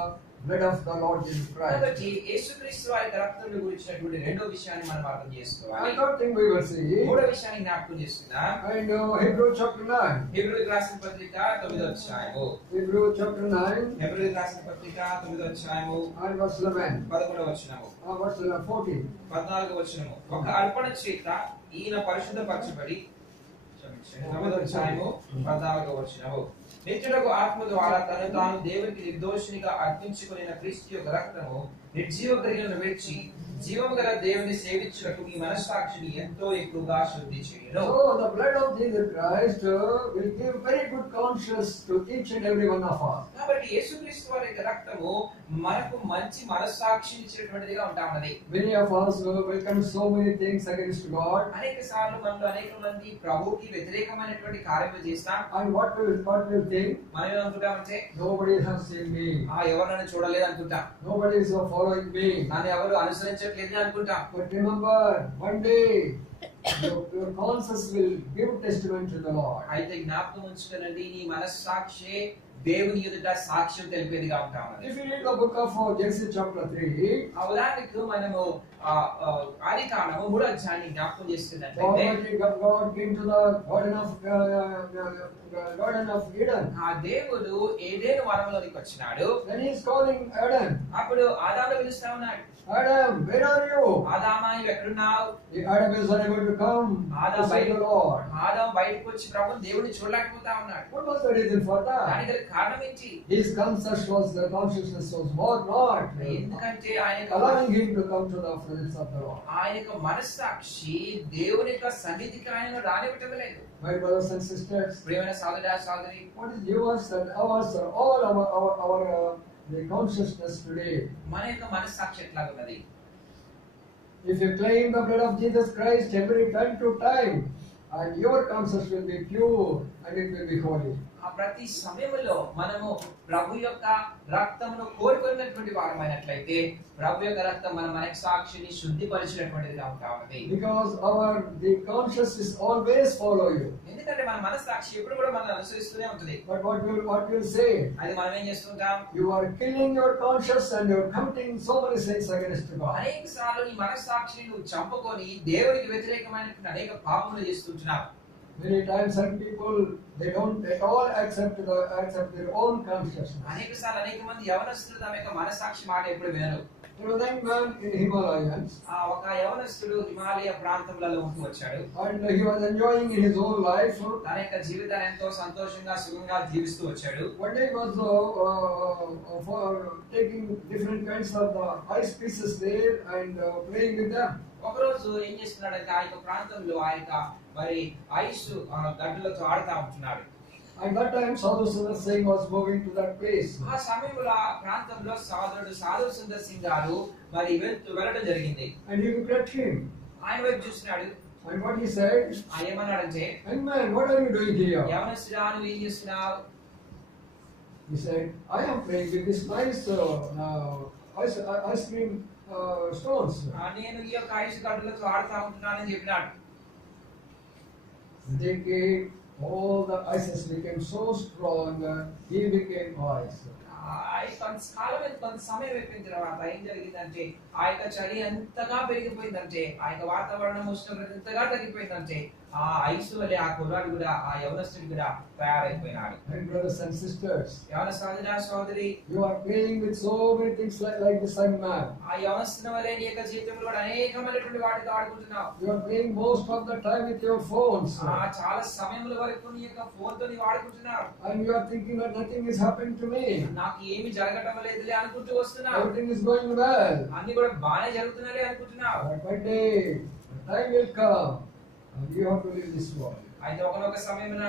blood of the Lord Jesus Christ. కాబట్టి యేసుక్రీస్తు వారి రక్తం గురించినటువంటి రెండో విషయాన్ని మనం అర్థం చేసుకోవాలి. And third thing we will see. మూడో విషయాన్ని జ్ఞాపకం చేసుకుందాం. And Hebrew chapter 9. హెబ్రీయులకు రాసిన పత్రిక 9వ అధ్యాయము. Hebrew chapter 9. హెబ్రీయులకు రాసిన పత్రిక 9వ అధ్యాయము. And verse 11. 11వ వచనము. Verse 14. 14వ వచనము. ఒక అర్పణ చేత ఈయన పరిశుద్ధపరచబడి, 9వ అధ్యాయము 14వ వచనము. నిత్యుడకు ఆత్మ ద్వారా తను తాను దేవునికి నిర్దోషినిగా అర్పించుకున్న క్రీస్తు యొక్క రక్తము నిర్జీవ క్రియలను విడిచి జీవము గల దేవుని సేవించుటకు మీ మనస్సాక్షిని ఎంతో ఎక్కువగా శుద్ధి చేయును. So the blood of Jesus Christ will give very good conscience to each and every one of us. కాబట్టి యేసుక్రీస్తు వారి యొక్క రక్తము మనకు మంచి మనస్సాక్షిని ఇచ్చేటువంటిదిగా ఉంటా ఉన్నది. Many of us will commit so many things against God. అనేక సార్లు మనలో అనేక మంది ప్రభువుకి వ్యతిరేకమైనటువంటి కార్యములు చేస్తాం. And what will think? మనం ఏమనుకుంటామంటే, Nobody has seen me. ఎవరు నన్ను చూడలేదు అనుకుంటాం. Nobody is following me. నన్ను ఎవరు అనుసరించట్లేదు అనుకుంటాం. But remember, one day your conscience will give testament to the Lord. అయితే జ్ఞాపకం ఉంచుకోనండి, నీ మనస్సాక్షి దేవుని ఎదుట సాక్ష్యం తెలిపేదిగా ఉంటాం. If you read the book of Genesis chapter 3, ఉదాహరణకు మనము ఆదికాండము 3వ అధ్యాయాన్ని జ్ఞాపకం చేసుకున్నట్లయితే, God came to the Garden of Eden. ఆ దేవుడు ఏదెను వనంలోనికి వచ్చినాడు. Then he is calling Adam. అప్పుడు ఆదామును పిలుస్తా ఉన్నాడు. Adam, where are you? ఆదామా, నువ్వు ఎక్కడున్నావు? Adam is unable to come to see the Lord. ఆదాము బయటకు వచ్చి ప్రభువుని దేవుని చూడలేకపోతా ఉన్నాడు. What was the reason for that? దానికి గల కారణం ఏంటి? His consciousness was more not ఎందుకంటే ఆయన allowing him to come to the presence of the Lord. ఆయన యొక్క మనస్సాక్షి దేవుని యొక్క సన్నిధికి ఆయన రానివ్వటలేదు. My brothers and sisters, ప్రియమైన సహోదర సహోదరి, what is yours and ours are all our the consciousness today? మన యొక్క మనస్సాక్షి ఎట్లా ఉన్నది? If you claim the blood of Jesus Christ every time to time, and your conscience will be pure and it will be holy. ఆ ప్రతి సమయంలో మనము ప్రభు యొక్క రక్తమును కోరుకున్నటువంటి వారమైనట్లయితే ప్రభు యొక్క రక్తం మన మనస్సాక్షిని శుద్ధిపరిచినటువంటిదిగా ఉంటుంది. Because the conscience is always follow you. ఎందుకంటే మన మనస్సాక్షి ఎప్పుడు కూడా మనల్ని అనుసరిస్తూనే ఉంటుంది. But what will say? అది మనం ఏం చేస్తుంటాం? You are killing your conscience and you are committing so many sins against God. అనేక సార్లు నీ మనస్సాక్షిని నువ్వు చంపుకొని దేవునికి వ్యతిరేకమైనటువంటి అనేక పాపములు చేస్తుంటున్నావు. Many times some people they don't at all accept their own consciousness. అనేక సార్లు అనేక మంది యవనస్తులు తమ యొక్క మనస్సాక్షి మాట ఎప్పుడు వినరు. There was a man in Himalayas, ఒక యవనస్తుడు హిమాలయ ప్రాంతంలో ఉంటూ వచ్చాడు. and he was enjoying in his own life. తన యొక్క జీవితాన్ని ఎంతో సంతోషంగా సుఖంగా జీవిస్తూ వచ్చాడు. One day he was for taking different kinds of ice pieces there and playing with them. ఒకరోజు ఏం చేస్తున్నాడంటే ఆ యొక్క ప్రాంతంలో ఆ యొక్క మరి ఐస్ గడ్డలతో ఆడుతా ఉంటున్నాడు. At that time Sadhu Sundar Singh was moving to that place. ఆ సమయంలో ఆ ప్రాంతంలో సాధు సుందర్ సింగ్ గారు మరి వెళ్ళడం జరిగింది. And he looked at him. ఆయన వైపు చూస్తున్నాడు. And what he said? ఆయన ఏమన్నాడంటే, "Young man, what are you doing here?" యవనస్తుడా నువ్వు ఏం చేస్తున్నావు? He said, "I am playing with this nice ice cream stones." నేను ఈ యొక్క ఐస్ గడ్డలతో ఆడుతా ఉంటున్నానని చెప్పినాడు. They came, all the ices became so strong, he became ice. కొంత సమయం అయిపోయిన తర్వాత ఏం జరిగిందంటే ఆ యొక్క చలి ఎంతగా పెరిగిపోయిందంటే ఆ యొక్క వాతావరణం ఉష్ణోగ్రత ఎంతగా తగ్గిపోయిందంటే ఆ ఐస్ వల్లే ఆ కుర్రాడు కూడా ఆ యవనస్తుడు కూడా తయారైపోయినాడు. And brothers and sisters, యవన సహోదర సహోదరి, you are playing with so many things like this young man. ఆ యవనస్తుని వల్లే నీ యొక్క జీవితంలో కూడా అనేకమైనటువంటి వాటితో ఆడుకుంటున్నావు. You are playing most of the time with your phones. చాలా సమయముల వరకు నీ యొక్క ఫోన్ తో నీవు ఆడుకుంటున్నావు. And you are thinking that nothing is happening to me. నాకు ఏమి జరగటం లేదులే అనుకుంటూ వస్తున్నావు. Everything is going well. అన్ని కూడా బానే జరుగుతున్నాయే అనుకుంటున్నావు. But one day, the time will come, and you have to leave this world. అయితే ఒకనొక సమయమున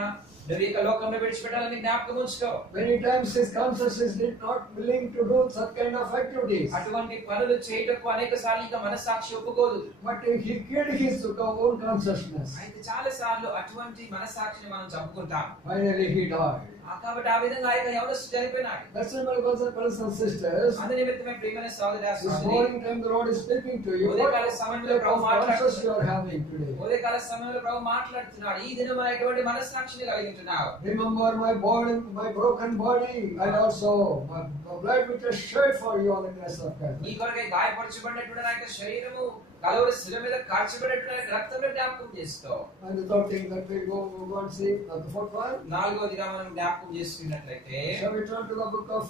నువ్వు ఈ లోకంలో విడిచిపెట్టాలని జ్ఞాపకం ఉంచుకో. Many times his consciousness is not willing to do such kind of activities. అటువంటి పనులు చేయటకు అనేక సార్లు ఇంకా మనస్సాక్షి ఒప్పుకోదు. But he killed his own consciousness. అయితే చాలా సార్లు అటువంటి మనస్సాక్షిని మనం చంపుకుంటాం. Finally he died. కాబట్టి ఆ విధంగా ఆయన యవనస్తుడు చనిపోయినాడు. That's why my brothers and sisters, అందు నిమిత్తమే ప్రియమైన సహోదర this సహోదరి, morning time the Lord is speaking to you. What type of consciousness you are having today? ఉదయకాల సమయంలో ప్రభు మాట్లాడుతున్నాడు. ఈ దినం ఎటువంటి మనస్సాక్షిని కలిగి ఉంటున్నావు? Remember my body, my broken body, and also my blood which is shed for you on the cross of Calvary. నీ కొరకై గాయపరచబడినటువంటి నా యొక్క శరీరము కలువరి శిల మీద కార్చబడినటువంటి రక్తంలో జ్ఞాపకం చేసుకో. And the third thing that we go and see, the fourth one. నాలుగోదిగా మనం జ్ఞాపకం చేసుకున్నట్లయితే Shall we turn to the book of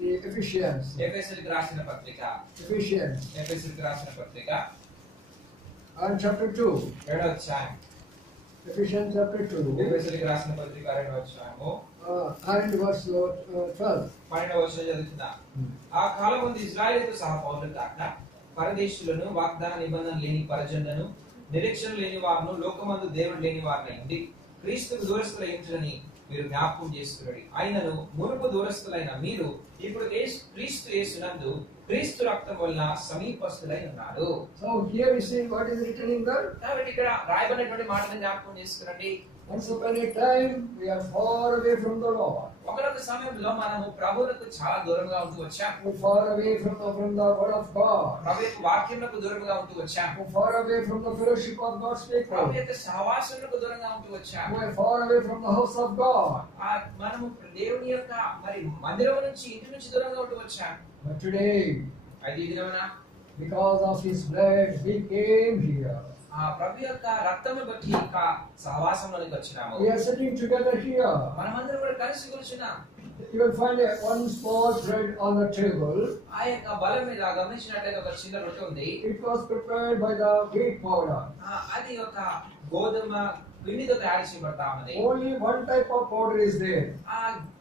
the Ephesians? ఎఫెసీయులకు రాసిన పత్రిక. Ephesians. ఎఫెసీయులకు రాసిన పత్రిక. And chapter 2. 2వ అధ్యాయం. Ephesians chapter 2. ఎఫెసీయులకు రాసిన పత్రిక 2వ అధ్యాయము. And verse 12. 12వ వచనం చదువుతున్నా. ఆ కాలం ముందు ఇశ్రాయేలుతో సహా పౌరులు కాక పరదేశులను, వాగ్దాన నిబంధన లేని పరజనులను, నిరీక్షణ లేని వారును, లోకమందు దేవుడు లేని వారిని ఉండి క్రీస్తుకు దూరస్తులైంచునని మీరు జ్ఞాపకం చేసుకున్నాడు. ఆయనను మునుపు దూరస్తులైన మీరు ఇప్పుడు క్రీస్తు యేసునందు క్రీస్తు రక్తం వలన సమీపస్తులై ఉన్నారు. So here you see what is written in there. కాబట్టి ఇక్కడ రాయబడినటువంటి మాటలను జ్ఞాపకం చేసుకురండి. Once upon a time we are far away from the Lord. ఒకనొక సమయంలో మనము ప్రభువులకు చాలా దూరంగా ఉంటూ వచ్చాం. We are far away from the word of God. ప్రభు యొక్క వాక్యములకు దూరంగా ఉంటూ వచ్చాం. We are far away from the fellowship of God's people. ప్రభు యొక్క సహవాసములకు దూరంగా ఉంటూ వచ్చాం. We are far away from the house of God. మనము దేవుని యొక్క మరి మందిరం నుంచి, ఇంటి నుంచి దూరంగా ఉంటూ వచ్చాం. But today, అది ఈ దినమున because of His blood, we came here. ఆ ప్రభు యొక్క రక్తమును బట్టి యొక్క సహవాసంలోనికి వచ్చినాము. We are sitting together here. మనమందరం కూడా కలిసి కూర్చున్నాం. You will find one small thread on the table. ఆ యొక్క బల్ల మీద గమనించినట్లయితే ఒక చిన్న రొట్టె ఉంది. It was prepared by the wheat powder. అది ఒక గోధుమ పిండితో తయారు చేయబడతా ఉన్నది. Only one type of powder is there.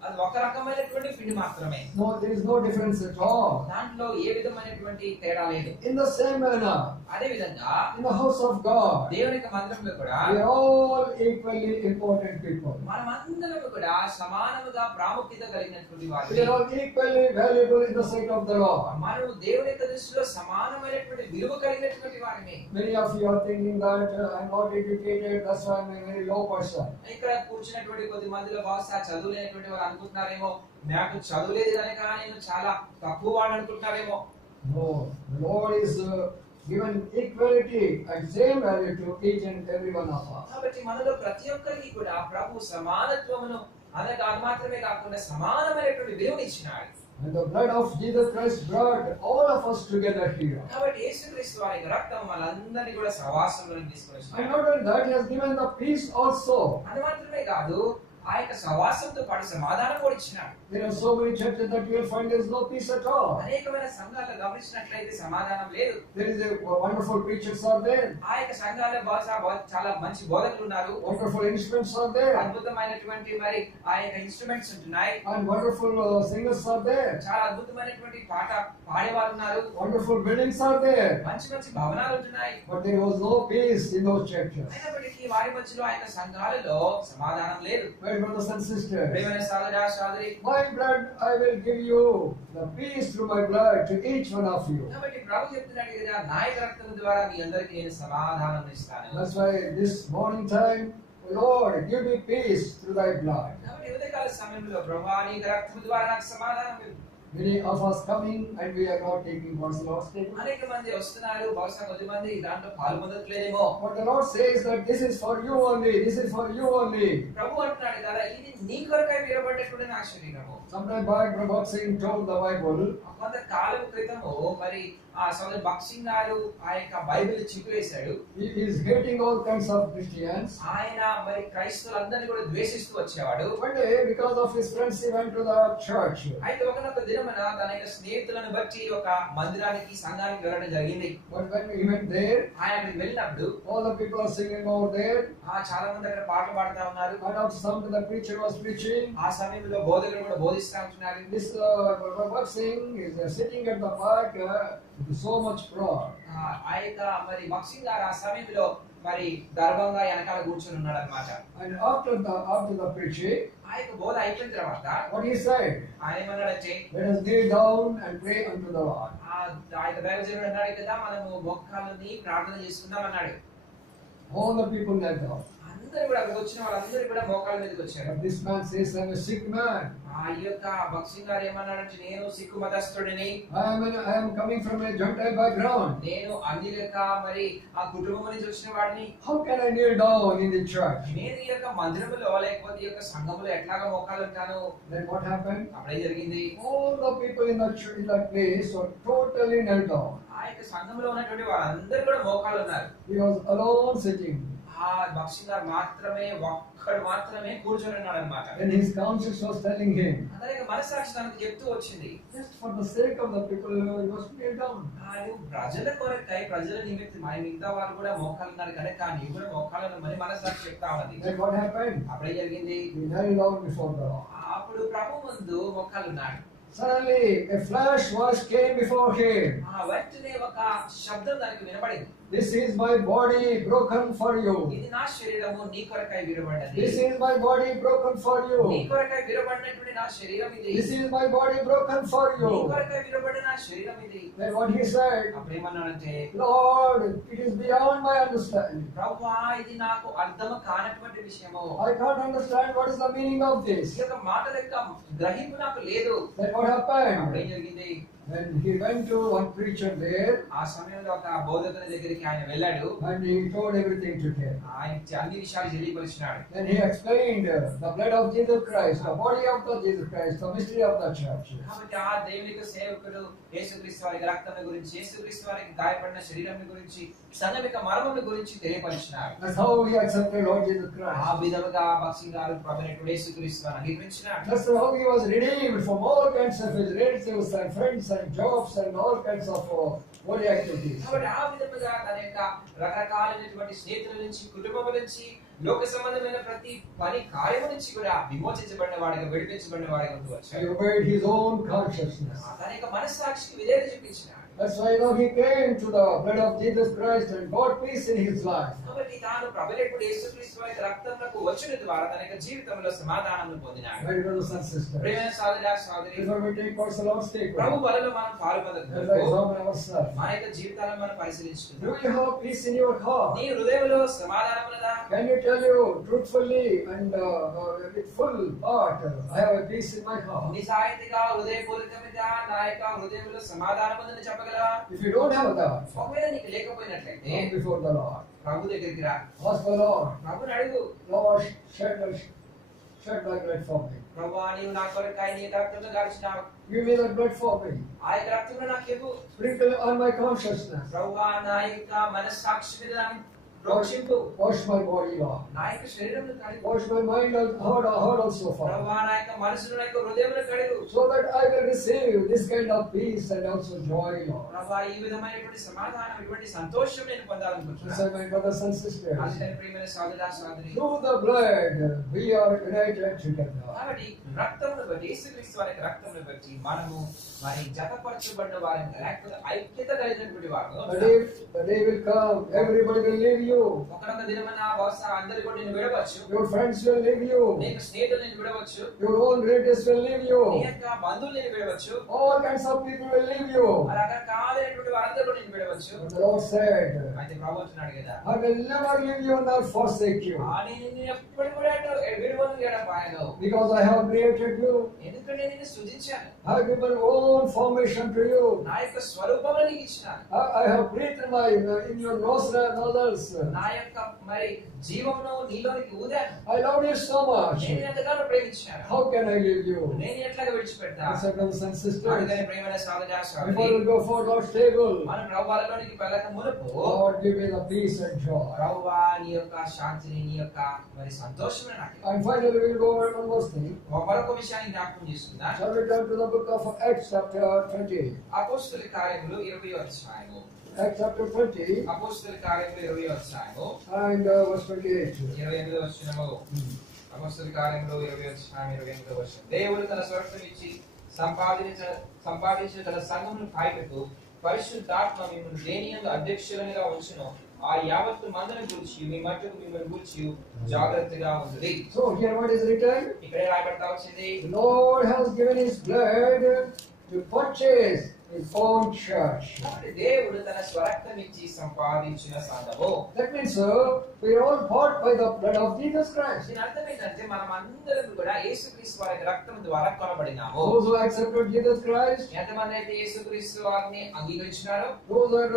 అది ఒక రకమైనటువంటి పిండి మాత్రమే. No, there is no difference at all. దాంట్లో ఏ విధమైనటువంటి తేడా లేదు. In the same manner, అదే విధంగా in the house of God, దేవుని యొక్క మందిరంలో కూడా we are all equally important people. మనమందరం కూడా సమానముగా ప్రాముఖ్యత కలిగినటువంటి We వారు. are all equally valuable in the sight of the Lord. మనం దేవుని యొక్క దృష్టిలో సమానమైనటువంటి విలువ కలిగినటువంటి వారిని. Many of you are thinking that I'm not educated, that's why I'm a very low person. ఇక్కడ కూర్చున్నటువంటి కొద్ది మందిలో బహుశా చదువులేనటువంటి వారు అనుకుంటున్నారేమో, నాకు చదువులేదు కనుక నేను చాలా తక్కువ వాడు అనుకుంటున్నారేమో. No, the Lord is given equality and same value to each and every one of us. కాబట్టి మనలో ప్రతి ఒక్కరికి కూడా ప్రభు సమానత్వమును అనగా అది మాత్రమే కాకుండా సమానమైనటువంటి విలువను ఇచ్చినాడు. And the blood of Jesus Christ brought all of us together here. కాబట్టి యేసుక్రీస్తు వారి యొక్క రక్తం మనందరినీ కూడా సహవాసంలోకి తీసుకొని And వచ్చినాడు. not only that, He has given the peace also. అది మాత్రమే కాదు, ఆ యొక్క సహవాసంతో పాటు సమాధానం కూడా ఇచ్చినాడు. There are so many churches that you will find there is no peace at all. అనేకమైన సంఘాల్లో గమనించినట్లయితే సమాధానం లేదు. There is a wonderful preachers are there, ఆ యొక్క సంఘాల్లో బహుశా చాలా మంచి బోధకులు ఉన్నారు, wonderful instruments are there, అద్భుతమైనటువంటి మరి ఆ యొక్క ఇన్స్ట్రుమెంట్స్ ఉంటున్నాయి, and wonderful singers are there, చాలా అద్భుతమైనటువంటి పాట పాడేవారు ఉన్నారు, wonderful buildings are there. మంచి మంచి భవనాలు ఉంటున్నాయి. But there was no peace in those churches. అయినప్పటికీ వారి మధ్యలో ఆ యొక్క సంఘాలలో సమాధానం లేదు. My brothers and sisters, ప్రియమైన సహోదరా సహోదరి, my blood I will give you the peace through my blood to each one of you. కాబట్టి ప్రభు చెప్తున్నాడు కదా, నా యొక్క రక్తం ద్వారా మీ అందరికీ నేను సమాధానం ఇస్తాను. That's why this morning time, Lord, give me peace through thy blood. కాబట్టి ఉదయకాల సమయంలో ప్రభువా నీ యొక్క రక్తం ద్వారా నాకు సమాధానం ఇవ్వు. Many of us coming and we are not taking what's the Lord's table. అనేక మంది వస్తున్నారు, బహుశా కొద్ది మంది దాంట్లో పాల్గొనట్లేదేమో. But the Lord says that this is for you only, this is for you only. ప్రభు అంటున్నాడు కదా, ఇది నీ కొరకై వీరబడ్డటువంటి నా శరీరము. Sometime back, Prabhat Singh told the Bible, కొంత కాలం క్రితము మరి ఆ సోదరు భక్సింగ్ గారు ఆ యొక్క Bible చిపివేశాడు. he is hating all kinds of Christians. ఆయన మరి క్రైస్తవులందరినీ కూడా ద్వేషిస్తూ వచ్చేవాడు. One day, because of his friends, he went to the church. అయితే ఒకనొక దినమున తన యొక్క స్నేహితులను బట్టి ఒక మందిరానికి సంఘానికి వెళ్ళడం జరిగింది. But when he went there, ఆయన అక్కడికి వెళ్ళినప్పుడు all the people are singing over there. చాలా మంది అక్కడ పాటలు పాడుతా ఉన్నారు. And also some the preacher was preaching. ఆ సమయంలో బోధకుడు కూడా బోధిస్తూ ఉంటున్నాడు. This Prabhat Singh is sitting at the back with so much pride. ఆ యొక్క మరి భక్సింగ్ గారు ఆ సమయంలో మరి గర్వంగా వెనకాల కూర్చొని ఉన్నాడు అన్నమాట. And after the preaching, ఆ యొక్క బోధ అయిపోయిన తర్వాత what he said? ఆయన ఏమన్నాడంటే, Let us kneel down and pray unto the Lord. ఆ యొక్క దైవజనుడు అన్నాడు కదా, మనము మోకాళ్ళని ప్రార్థన చేసుకుందాం అన్నాడు. All the people knelt down. అందరూ కూడా అక్కడికి వచ్చిన వాళ్ళందరూ కూడా మోకాళ్ళ మీదకి వచ్చారు. But this man says, I'm a sick man. ఆ యొక్క భక్సింగ్ గారు ఏమన్నాడంటే, నేను Sikh మతస్థుడిని, I am coming from a Gentile background. నేను అన్ని యొక్క మరి ఆ కుటుంబం నుంచి వచ్చిన వాడిని. How can I kneel down in the church? నేను ఈ యొక్క మందిరంలో లేకపోతే ఈ యొక్క సంఘంలో ఎట్లాగా మోకాలు ఉంటాను? Then what happened? అప్పుడే జరిగింది. All the people in that place were totally knelt down. ఆ యొక్క సంఘంలో ఉన్నటువంటి వారందరూ కూడా మోకాలు ఉన్నారు. He was alone sitting. ఆ భక్సింగ్ గారు ఒక్కడు మాత్రమే కూర్చొని ఉన్నాడు అన్నమాట. And his conscience was telling him, అలాగే మనసాక్షి తనకు చెప్తూ వచ్చింది, just for the sake of the people, you must kneel down. ప్రజల కొరకై ప్రజల నిమిత్తం మిగతా వాళ్ళు కూడా మోకాలు ఉన్నారు కనుక నీవు కూడా మోకాలను మరి మనసాక్షి చెప్తా ఉన్నది. Then what happened? అప్పుడే జరిగింది. He knelt down before the Lord. అప్పుడు ప్రభు ముందు మోకాలు ఉన్నాడు. Suddenly, a flash voice came before him. వెంటనే ఒక శబ్దం దానికి వినబడింది. This is my body broken for you. ఇది నా శరీరము నీ కొరకై విరబడ్డది. This is my body broken for నీ you. కొరకై విరబడినటువంటి నా శరీరం ఇది. This is my body broken for నీ you. కొరకై విరబడిన నా శరీరం ఇది. Then what he said? అప్పుడు ఏమన్నాడంటే, Lord, it is beyond my understanding. ప్రభువా ఇది నాకు అర్థం కానటువంటి విషయము. I can't understand what is the meaning of this. ఈ యొక్క మాటల యొక్క గ్రహింపు నాకు లేదు. Then what happened? అప్పుడు ఏం జరిగింది? When he went to one preacher there, ఆ సమయంలో ఒక బోధకుని దగ్గరికి ఆయన వెళ్ళాడు. and he told everything to him. ఆయన అన్ని విషయాలు తెలియపరిచినాడు. Then he explained the blood of Jesus Christ, the body of the Jesus Christ, the mystery of the church. కాబట్టి ఆ దేవుని సేవకుడు యేసుక్రీస్తు వారి రక్తం గురించి, యేసుక్రీస్తు వారికి గాయపడిన శరీరం గురించి, సంఘం యొక్క మర్మం గురించి తెలియపరిచినాడు. That's how he accepted Lord Jesus ఆ Christ. విధముగా భక్తి గారు ప్రభువైన యేసుక్రీస్తు వారిని అంగీకరించినాడు. That's how he was redeemed from all kinds of his relatives and friends and jobs and all kinds of holy activities. కాబట్టి ఆ విధముగా తన యొక్క రకరకాలైనటువంటి స్నేహితుల నుంచి, కుటుంబం నుంచి, లోక సంబంధమైన ప్రతి పని కార్యము నుంచి కూడా విమోచించబడిన వాడిగా, విడిపించబడిన వాడిగా ఉంటూ He వచ్చాడు. obeyed his own consciousness. తన యొక్క మనస్సాక్షికి విధేయత చూపించినాడు. That's why now he came to the blood of Jesus Christ and got peace in his life. కాబట్టి తాను ప్రభువైన యేసుక్రీస్తు వారి రక్తమునకు వచ్చిన ద్వారా తన యొక్క జీవితంలో సమాధానమును పొందినాడు. My brothers and sisters, ప్రియమైన సహోదరుడా, సహోదరి, before we take personal stake, ప్రభు బలలో మనం let's పాల్పొందుటకు examine ourselves. మన యొక్క జీవితాలను మనం పరిశీలించుకుందాం. Do you have peace in your heart? నీ హృదయంలో సమాధానం ఉన్నదా? Can you tell you truthfully and with full heart, I have a peace in my heart? నిజాయితీగా, హృదయపూర్వకంగా నా యొక్క హృదయంలో సమాధానం ఉందని చెప్పగలవా? If you don't have that, ఒకవేళ నీకు లేకపోయినట్లయితే come before the Lord. ప్రభు దగ్గరికి రా. Ask the Lord, ప్రభుని అడుగు. Lord, shed thy blood for me. ప్రభువా, నీవు నా కొరకై నీ రక్తంలో గార్చినావు. Give me that blood for me. ఆ యొక్క రక్తంలో నాకు ఇవ్వు. Sprinkle on my consciousness. ప్రభువా, నా యొక్క మనస్సాక్షి మీద నన్ను ప్రోక్షింపు. Wash my body, Lord. నా యొక్క శరీరమును కడుగు. Wash my mind and heart also, Father. ప్రభువా, నా యొక్క మనసును, నా యొక్క హృదయమును కడుగు. So that I will receive this kind of peace and also joy, Lord. ప్రభువా, ఈ విధమైనటువంటి సమాధానం, ఇటువంటి సంతోషం నేను పొందాలనుకుంటున్నాను. So, my brothers and sisters, అందుకని ప్రియమైన సహోదరా, సహోదరి, through the blood we are united together. కాబట్టి రక్తమును బట్టి, యేసుక్రీస్తు వారి రక్తమును బట్టి మనము మరి జతపరచబడిన వారిని, లేకపోతే ఐక్యత కలిగినటువంటి వారు. The day will come, everybody will leave you. ఒకనొక దినమున బహుశా అందరూ కూడా నిన్ను విడవచ్చు. Your friends will leave you. నీ యొక్క స్నేహితులు నిన్ను విడవచ్చు. Your own relatives will leave నీ you. యొక్క బంధువులు నిన్ను విడవచ్చు. All kinds of people will leave you. రకరకాలైనటువంటి వారందరూ కూడా నిన్ను విడవచ్చు. But the Lord said, అయితే ప్రభు అంటున్నాడు కదా, I will never leave you nor forsake you. నేను నిన్ను ఎప్పుడు కూడా విడవను ఎడబాయను. Because I have created you. ఎందుకంటే నేను నిన్ను సృజించాను. I have given own formation to you. నా యొక్క స్వరూపమును నీకు ఇచ్చినాను. I have breathed in your nostrils. నా యొక్క మరి జీవమును నీలోనికి ఊదాను. I love you so much. నేను ఎంతగానో ప్రేమించాను. How can I leave you? నేను ఎట్లాగా విడిచిపెడతా? So, brothers and sisters, అందుకని ప్రియమైన సహోదరా, before సహోదరి, we go for Lord's table, మన ప్రభు బలలోనికి వెళ్ళక మునుపు Lord, give me the peace and joy. ప్రభువా, నీ యొక్క శాంతిని, నీ యొక్క మరి సంతోషమే నాకు ఇవ్వు. And finally, we will go over one more thing. మరొక విషయాన్ని జ్ఞాపకం చేసుకుందా? Shall we turn to the book of Acts chapter 20? అపోస్తలుల కార్యములు 20వ అధ్యాయము. Acts chapter 20 అపోస్తలుల కార్యములు 20వ అధ్యాయము and verse 28. 28వ వచనము. అపోస్తలుల కార్యములు 20వ అధ్యాయం 28వ వచనం. దేవుడు తన స్వరక్తం ఇచ్చి సంపాదించిన తన సంఘమును కాయటకు పరిశుద్ధాత్మ మిమ్మల్ని దేనియందు అధ్యక్షులుగా ఉంచును ఆ యావత్తు మందను గురించి మీ మట్టుకు మిమ్మల్ని గురించి జాగ్రత్తగా ఉంది. So here what is written? ఇక్కడే రాయబడతా వచ్చింది, The Lord has given His blood to purchase His own church. కాబట్టి దేవుడు తన స్వరక్తం ఇచ్చి సంపాదించిన సంఘము. That means, we are all bought by the blood of Jesus Christ. దీని అర్థం ఏంటంటే మనం అందరం కూడా యేసుక్రీస్తు వారి రక్తం ద్వారా కొనబడినాము. Those who accepted Jesus Christ, ఎంతమంది అయితే యేసుక్రీస్తు వారిని అంగీకరించినారో, those are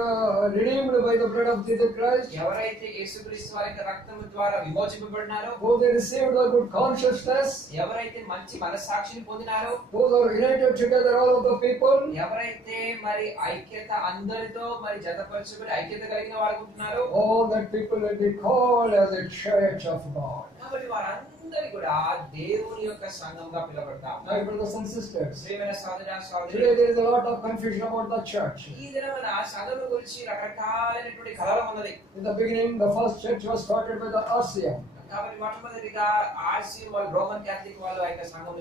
redeemed by the blood of Jesus Christ, ఎవరైతే యేసుక్రీస్తు వారి రక్తం ద్వారా విమోచింపబడినారో, those who received the good consciousness, ఎవరైతే మంచి మనస్సాక్షిని పొందినారో, those are united together, all of the people, ఎవరైతే మరి ఐక్యత అందరితో మరి జతపరచబడి ఐక్యత కలిగిన వారు ఉంటున్నారో, all that people will be called as a church of God. కాబట్టి వారందరూ కూడా దేవుని యొక్క సంఘంగా పిలువబడతారు. My brothers and sisters, ప్రియమైన సహోదరా, సహోదరి, today there is a lot of confusion about the church. ఈ దినమున సంఘం గురించి రకరకాలైనటువంటి కలవరం ఉన్నది. In the beginning, the first church was started by the RCM. కాబట్టి మొట్టమొదటిగా ఆర్సీఎం వాళ్ళు, రోమన్ క్యాథలిక్ వాళ్ళు ఆ యొక్క సంఘం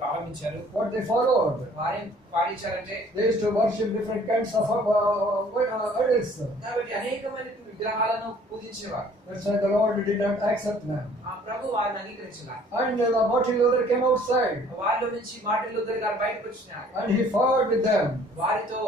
ప్రారంభించారు. What they followed, వారేం పాటించారంటే, they used to worship different kinds of idols. కాబట్టి అనేకమైన విగ్రహాలను పూజించేవారు. That's why the Lord did not accept them. ఆ ప్రభు వారిని అంగీకరించారు. And Martin Luther came outside, వాళ్ళ నుంచి మార్టిన్ లూథర్ గారు బయటకు వచ్చినారు. and he fought with them. వారితో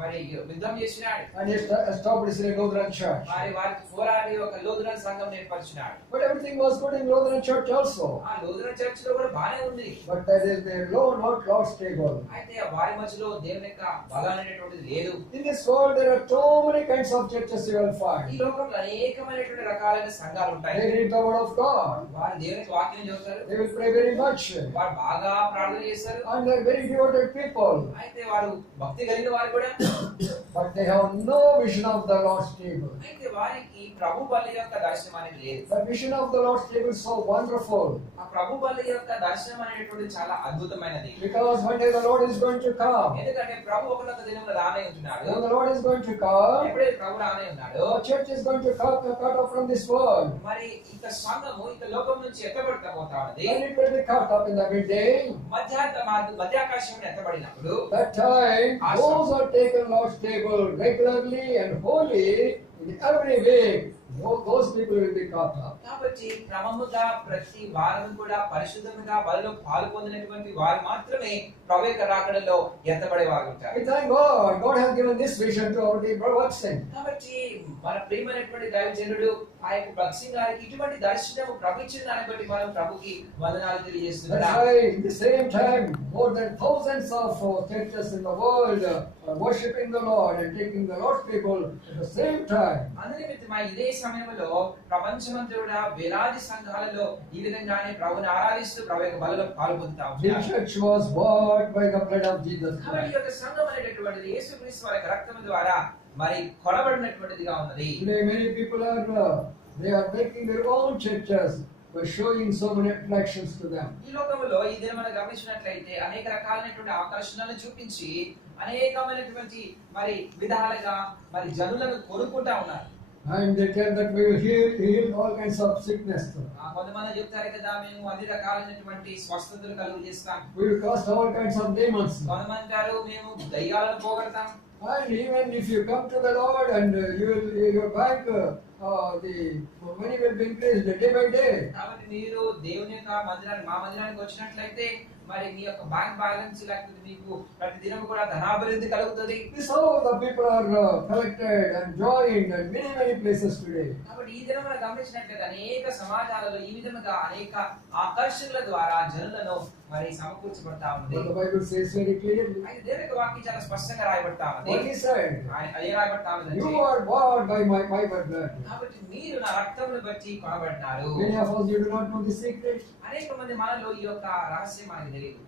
మరి యుద్ధం చేసినాడు. And he established a Lutheran church. మరి వారికి పోరాడి ఒక లూథరన్ సంఘం ఏర్పరిచినాడు. But everything was good in Lutheran church also. ఆ లూథరన్ చర్చ్ లో కూడా బానే ఉంది. But that is the low, not Lord's table. అయితే వారి మధ్యలో దేవుని యొక్క బలం అనేటువంటిది లేదు. In this world there are so many kinds of churches you will ఈ find. లోకంలో అనేకమైనటువంటి రకాలైన సంఘాలు ఉంటాయి. They read the word of God. వారు దేవునికి వాక్యం చదువుతారు. They will pray very much. వారు బాగా ప్రార్థన చేస్తారు. And they are very devoted people. అయితే వారు భక్తి కలిగిన వారు కూడా. But they have no vision of the Lord's table. అయితే వారికి ప్రభు బలి యొక్క దర్శనం అనేది లేదు. The vision of the Lord's table is so wonderful. ఆ ప్రభు బలి యొక్క దర్శనం అనేటువంటిది చాలా అద్భుతమైనది. Because one day the Lord is going to come. ఎందుకంటే ప్రభు ఒకనొక దినమున రానే ఉంటున్నాడు. When the Lord is going to come, ఎప్పుడైతే ప్రభు రానే ఉన్నాడో the church is going to cut off from this world. మరి ఇక సంఘము ఇక లోకం నుంచి ఎత్తబడతా పోతా ఉన్నది. And it will be cut up in the midday. మధ్యాకాశం ఎత్తబడినప్పుడు That time, those who are taken Lord's table regularly and wholly in every week, those people will be caught up. కాబట్టి క్రమముగా ప్రతి వారం కూడా పరిశుద్ధంగా బలిలో పాల్గొందినటువంటి వారు మాత్రమే ప్రభు యొక్క రాకడలో ఎత్తబడే వారు ఉంటారు. We thank God. God has given this vision to our dear brother Watson. కాబట్టి మన ప్రియమైనటువంటి దైవజనుడు ఆ యొక్క భక్సింగ్ గారికి ఇటువంటి దర్శనము ప్రభు ఇచ్చిన దాన్ని బట్టి మనం ప్రభుకి వందనాలు తెలియజేస్తున్నాం. That's why at the same time, more than thousands of churches in the world are worshiping the Lord and taking the Lord's people at the same time. అందునిమిత్తమై ఇదే సమయంలో ప్రపంచమంతటా వేలాది సంఘాలలో ఈ విధంగానే ప్రభుని ఆరాధిస్తూ ప్రభు యొక్క బలిలో పాల్గొంటా The ఉంటారు. church was bought by the blood of Jesus కాబట్టి ఈ Christ. యొక్క సంఘం అనేటటువంటిది యేసుక్రీస్తు వారి యొక్క రక్తము ద్వారా మరి కొనబడినటువంటిదిగా ఉన్నది. Today, many people they are making their own churches by showing so many attractions to them. ఈ లోకంలో ఈ దినం మనం గమనించినట్లయితే అనేక రకాలైనటువంటి ఆకర్షణలను చూపించి అనేకమైనటువంటి మరి విధాలుగా మరి జనులను కొనుక్కుంటా ఉన్నారు. And they tell that we will heal all kinds of sickness. కొంతమంది చెప్తారు కదా మేము అన్ని రకాలైనటువంటి స్వస్థతలు కలుగు చేస్తాం. We will cast all kinds of demons. కొంతమంది అంటారు మేము దయ్యాలను పోగొడతాం. And even if you come to the Lord and your bank, the money will be increased day by day. కాబట్టి మీరు దేవుని యొక్క మందిరానికి మా మందిరానికి వచ్చినట్లయితే మరి మీ యొక్క బ్యాంక్ బ్యాలెన్స్ లేకపోతే మీకు ప్రతి దినం కూడా ధనాభివృద్ధి కలుగుతుంది. This how the people are collected and joined in many places today. కాబట్టి ఈ దినం మనం గమనించినట్లయితే అనేక సమాజాలలో ఈ విధంగా అనేక ఆకర్షణల ద్వారా జనులను మరి సమకూర్చబడతా ఉంది. But the Bible says very clearly. అయితే దేవుని యొక్క వాక్యం చాలా స్పష్టంగా రాయబడతా ఉంది. What he said? అదే రాయబడతా ఉంది. You are bought by my blood. కాబట్టి మీరు నా రక్తమును బట్టి కొనబడినారు. Many of us you do not know the secret. అనేక మంది మనలో ఈ యొక్క రహస్యం మనకు తెలియదు.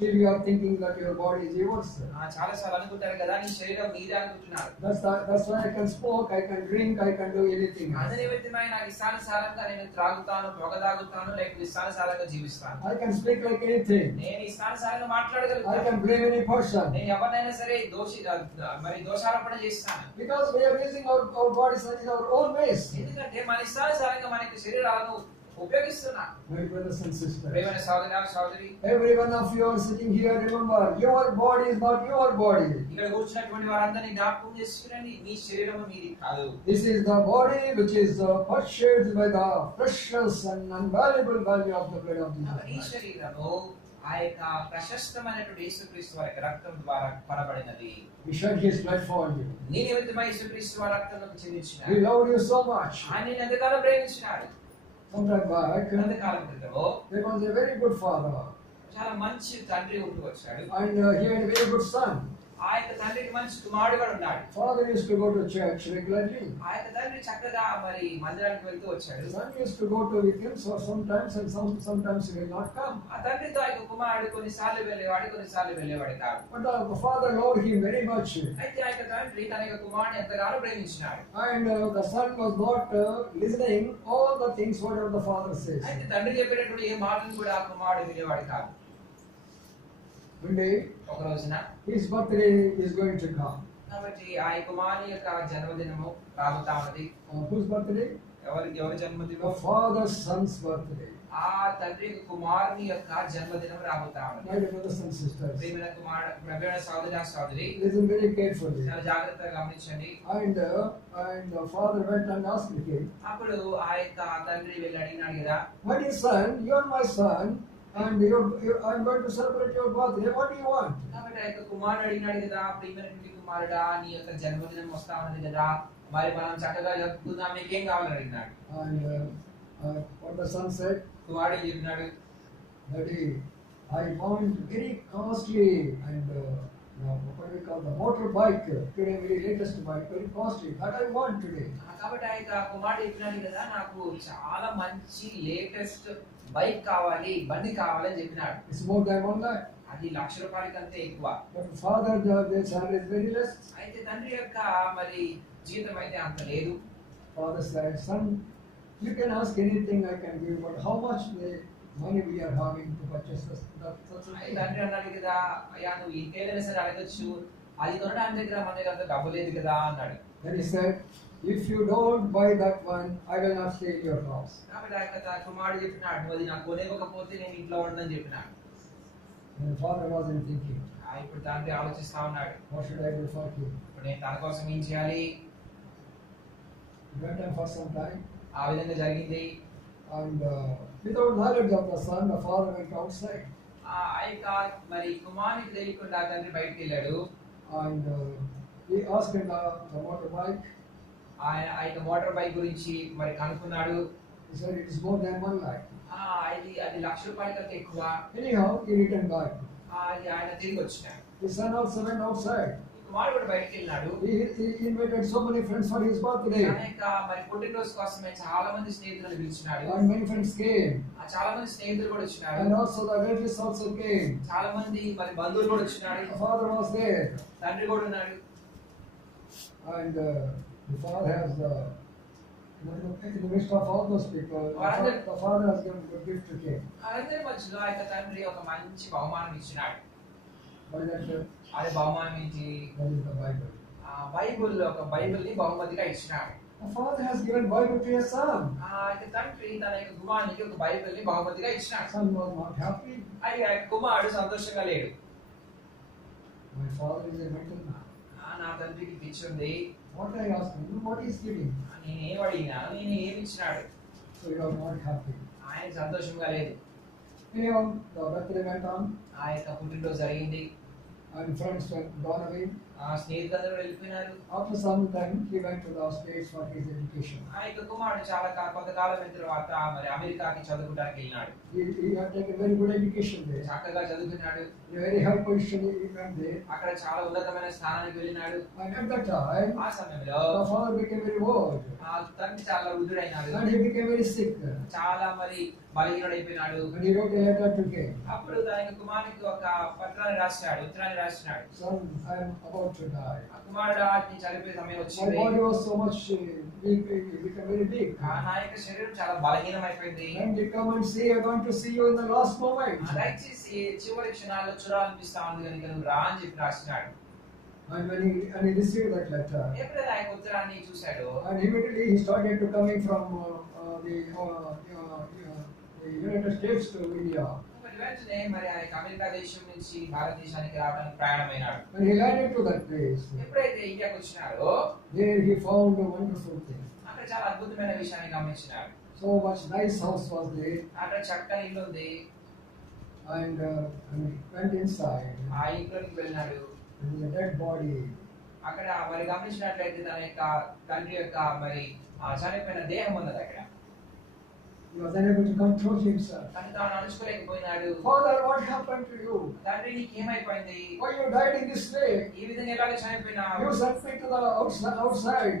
Still you are thinking that your body is yours. చాలా సార్లు అనుకుంటారు కదా నీ శరీరం నీదే అనుకుంటున్నారు. That's why I can smoke, I can drink, I can do anything. అదే నిమిత్తమై నాకు ఇష్టానుసారంగా నేను త్రాగుతాను, పొగ తాగుతాను, లేకపోతే ఇష్టానుసారంగా జీవిస్తాను. I can speak like anything. నేను ఇష్టానుసారంగా I మాట్లాడగలుగుతాను. can blame any person. నేను ఎవరినైనా సరే దోషారోపణ చేస్తాను. Because we are using our bodies in our own ways. ఎందుకంటే మన ఇష్టానుసారంగా మన యొక్క శరీరాలను ఉపయోగిస్తున్నా. My brothers and sisters, ప్రియమైన సోదరా సోదరి, every one of you are sitting here, remember, your body is not your body. ఇక్కడ కూర్చున్నటువంటి వారందరినీ జ్ఞాపకం చేసుకునండి, మీ శరీరం మీది కాదు. This is the body which is purchased by the precious and invaluable value of the blood of ఈ Jesus. శరీరము ఆ యొక్క ప్రశస్తమైనటువంటి యేసుక్రీస్తు వారి యొక్క రక్తం ద్వారా కొనబడినది. He shed his blood for you. నీ నిమిత్తమై యేసుక్రీస్తు వారి రక్తమును చిందించినాడు. He loved you so much. ఆయన నిన్ను ఎంతగానో ప్రేమించినాడు. Sometime back, కొంతకాలం క్రితము there was a very good father. చాలా మంచి తండ్రి ఉంటూ వచ్చాడు. And he had a very good son. ఆ యొక్క తండ్రికి మంచి కుమారుడు కూడా ఉన్నాడు. Father used to go to church regularly. ఆ యొక్క తండ్రి చక్కగా మరి మందిరానికి వెళ్తూ వచ్చాడు. Son used to go to with him, so sometimes and sometimes he will not come. ఆ తండ్రితో ఆ యొక్క కుమారుడు కొన్నిసార్లు వెళ్ళేవాడు, కొన్నిసార్లు వెళ్ళేవాడు కాదు. But the father loved him very much. అయితే ఆ యొక్క తండ్రి తన యొక్క కుమారుని ఎంతగానో ప్రేమించినాడు. And the son was not listening all the things whatever the father says. అయితే తండ్రి చెప్పేటటువంటి ఏ మాటను కూడా ఆ కుమారుడు వినేవాడు కాదు. One day, ఒక రోజున his birthday is going to come. కాబట్టి ఆ కుమారుని యొక్క జన్మదినము రాబోతా ఉన్నది. Whose birthday? ఎవరి జన్మదినం? The father's son's birthday. ఆ తండ్రి కుమారుని యొక్క జన్మదినం రాబోతా ఉన్నది. My brothers and sisters, ప్రియమైన సోదరా సోదరి, listen very carefully. చాలా జాగ్రత్తగా గమనించండి. And the father went and asked him. అప్పుడు ఆ యొక్క తండ్రి వెళ్ళి అడిగినాడు కదా, My dear son, you are my son, and I'm going to celebrate your birthday. What do you want? కాబట్టి ఆ యొక్క కుమారుడు అడిగినాడు కదా, ప్రియమైనటువంటి కుమారుడా నీ యొక్క జన్మదినం వస్తా ఉన్నది కదా, మరి మనం చక్కగా జరుపుకుందాం, నీకేం కావాలని అడిగినాడు. And what the son said, కుమారుడు ఏం చెప్పినాడు, Daddy, I want very costly and what do we call the motorbike today, very latest bike, very costly. That I want today. కాబట్టి ఆ యొక్క కుమారుడు చెప్పినాడు కదా, నాకు చాలా మంచి లేటెస్ట్ బైక్ కావాలి, బండి కావాలి అని చెప్పినాడు. It's more than 1 lakh. అది ₹1,00,000 కంటే ఎక్కువ. But father, their salary is very less. అయితే తండ్రి యొక్క మరి జీతం అయితే అంత లేదు. Father said, son, you can ask anything I can give, but how much the money we are having to purchase this? అయితే తండ్రి అన్నాడు కదా, అయ్యా నువ్వు ఇంకేదైనా సరే అడగచ్చు, అది కొనడానికి దగ్గర మన దగ్గర అంత డబ్బు లేదు కదా అన్నాడు. Then he said, if you don't buy that one, I will not stay in your house. కాబట్టి ఆ యొక్క కుమారుడు చెప్పినాడు, నువ్వు అది నాకు కొనేకపోతే నేను ఇంట్లో ఉండనని చెప్పినాడు. And the father wasn't thinking, ఇప్పుడు తండ్రి ఆలోచిస్తా ఉన్నాడు, what should I do for you? ఇప్పుడు నేను తన కోసం ఏం చేయాలి. He went on for some time, ఆ విధంగా జరిగింది. and without knowledge of the son, the father went outside. ఆ యొక్క మరి కుమారునికి తెలియకుండా తండ్రి బయటికి వెళ్ళాడు. And he asked him the motorbike. ఆయన ఆ యొక్క మోటార్ బైక్ గురించి మరి కనుక్కున్నాడు. He said it is more than 1 lakh. అది ₹1,00,000 కంటే ఎక్కువ. Anyhow, he returned back. అది ఆయన తిరిగి వచ్చినాడు. His son also went outside. కుమారుడు కూడా బయటికి వెళ్ళాడు. He invited so many friends for his birthday. అనేక మరి పుట్టినరోజు కోసమే చాలా మంది స్నేహితులను పిలిచినాడు. And many friends came. చాలా మంది స్నేహితులు కూడా వచ్చినారు. And also the relatives also came. చాలా మంది మరి బంధువులు కూడా వచ్చినారు. The father was there. తండ్రి కూడా ఉన్నాడు. And the father has in the midst of all those people, the father has given a gift to him. అందరి మధ్యలో ఆ యొక్క తండ్రి ఒక మంచి బహుమానం ఇచ్చినాడు. What is that? అది బహుమానం ఏంటి? That is the Bible. ఒక బైబిల్ని బహుమతిగా ఇచ్చినాడు. The father has given Bible to his son. తండ్రి తన యొక్క కుమారునికి ఒక బైబిల్ని బహుమతిగా ఇచ్చినాడు. Son was not happy. ఆ కుమారుడు సంతోషంగా లేడు. My father is a mental man. నా తండ్రికి పిచ్చి ఉంది. What I asked him, what is giving? నేను ఏం అడిగినాను, నేను ఏమి ఇచ్చినాడు. So he was not happy. ఆయన సంతోషంగా లేదు. Anyhow, the birthday went on. ఆ యొక్క పుట్టినరోజు జరిగింది. And friends went gone away. స్నేహితులందరూ వెళ్ళిపోయినారు. After some time, he went to the States for his education. ఆ యొక్క కుమారుడు కొంతకాలం అయిన తర్వాత మరి అమెరికాకి చదువుకోవడానికి వెళ్ళినాడు. He had taken very good education there. చక్కగా చదువుకున్నాడు. In a very high position he went there. అక్కడ చాలా ఉన్నతమైన స్థానానికి వెళ్ళినాడు. And at that time, ఆ సమయంలో the father became very old. తండ్రి చాలా వృద్ధుడైనాడు. And he became very sick. చాలా మరి బలహీనుడైపోయినాడు. And he wrote a letter to him. అప్పుడు తన యొక్క కుమారునికి ఒక ఉత్తరాన్ని రాసినాడు. Son, I am about to die. ఆ కుమారుడు నీ చనిపోయే సమయం My వచ్చింది. body was so much weak, it became very big. నా యొక్క శరీరం చాలా బలహీనమైపోయింది. And they come and say, I want to see you in the last moment. దయచేసి చివరి క్షణాల్లో చూడాలనిపిస్తా ఉంది కనుక నువ్వు రా అని చెప్పి రాసినాడు. And when he received that letter, ఎప్పుడైతే ఆ యొక్క ఉత్తరాన్ని చూశాడో and immediately he started to coming from the United States to India. మరి వెంటనే మరి ఆ యొక్క అమెరికా దేశం నుంచి భారతదేశానికి రావడానికి ప్రయాణమైనాడు. When he landed to that place, ఎప్పుడైతే ఇండియాకి వచ్చినాడో there he found a wonderful thing. అక్కడ చాలా అద్భుతమైన విషయాన్ని గమనించినాడు. So much nice house was there. అక్కడ చక్కని ఇల్లు ఉంది. And he went inside. ఆ ఇంట్లోకి వెళ్ళినాడు. There was a dead body. అక్కడ మరి గమనించినట్లయితే తన యొక్క తండ్రి యొక్క మరి చనిపోయిన దేహం ఉన్నది అక్కడ. He was unable to control himself. తను తాను అణుచుకోలేకపోయినాడు. Father, what happened to you? తండ్రి నీకేమైపోయింది? Why you died in this way? ఈ విధంగా ఎలాగ చనిపోయినావు? You sent me to the outside.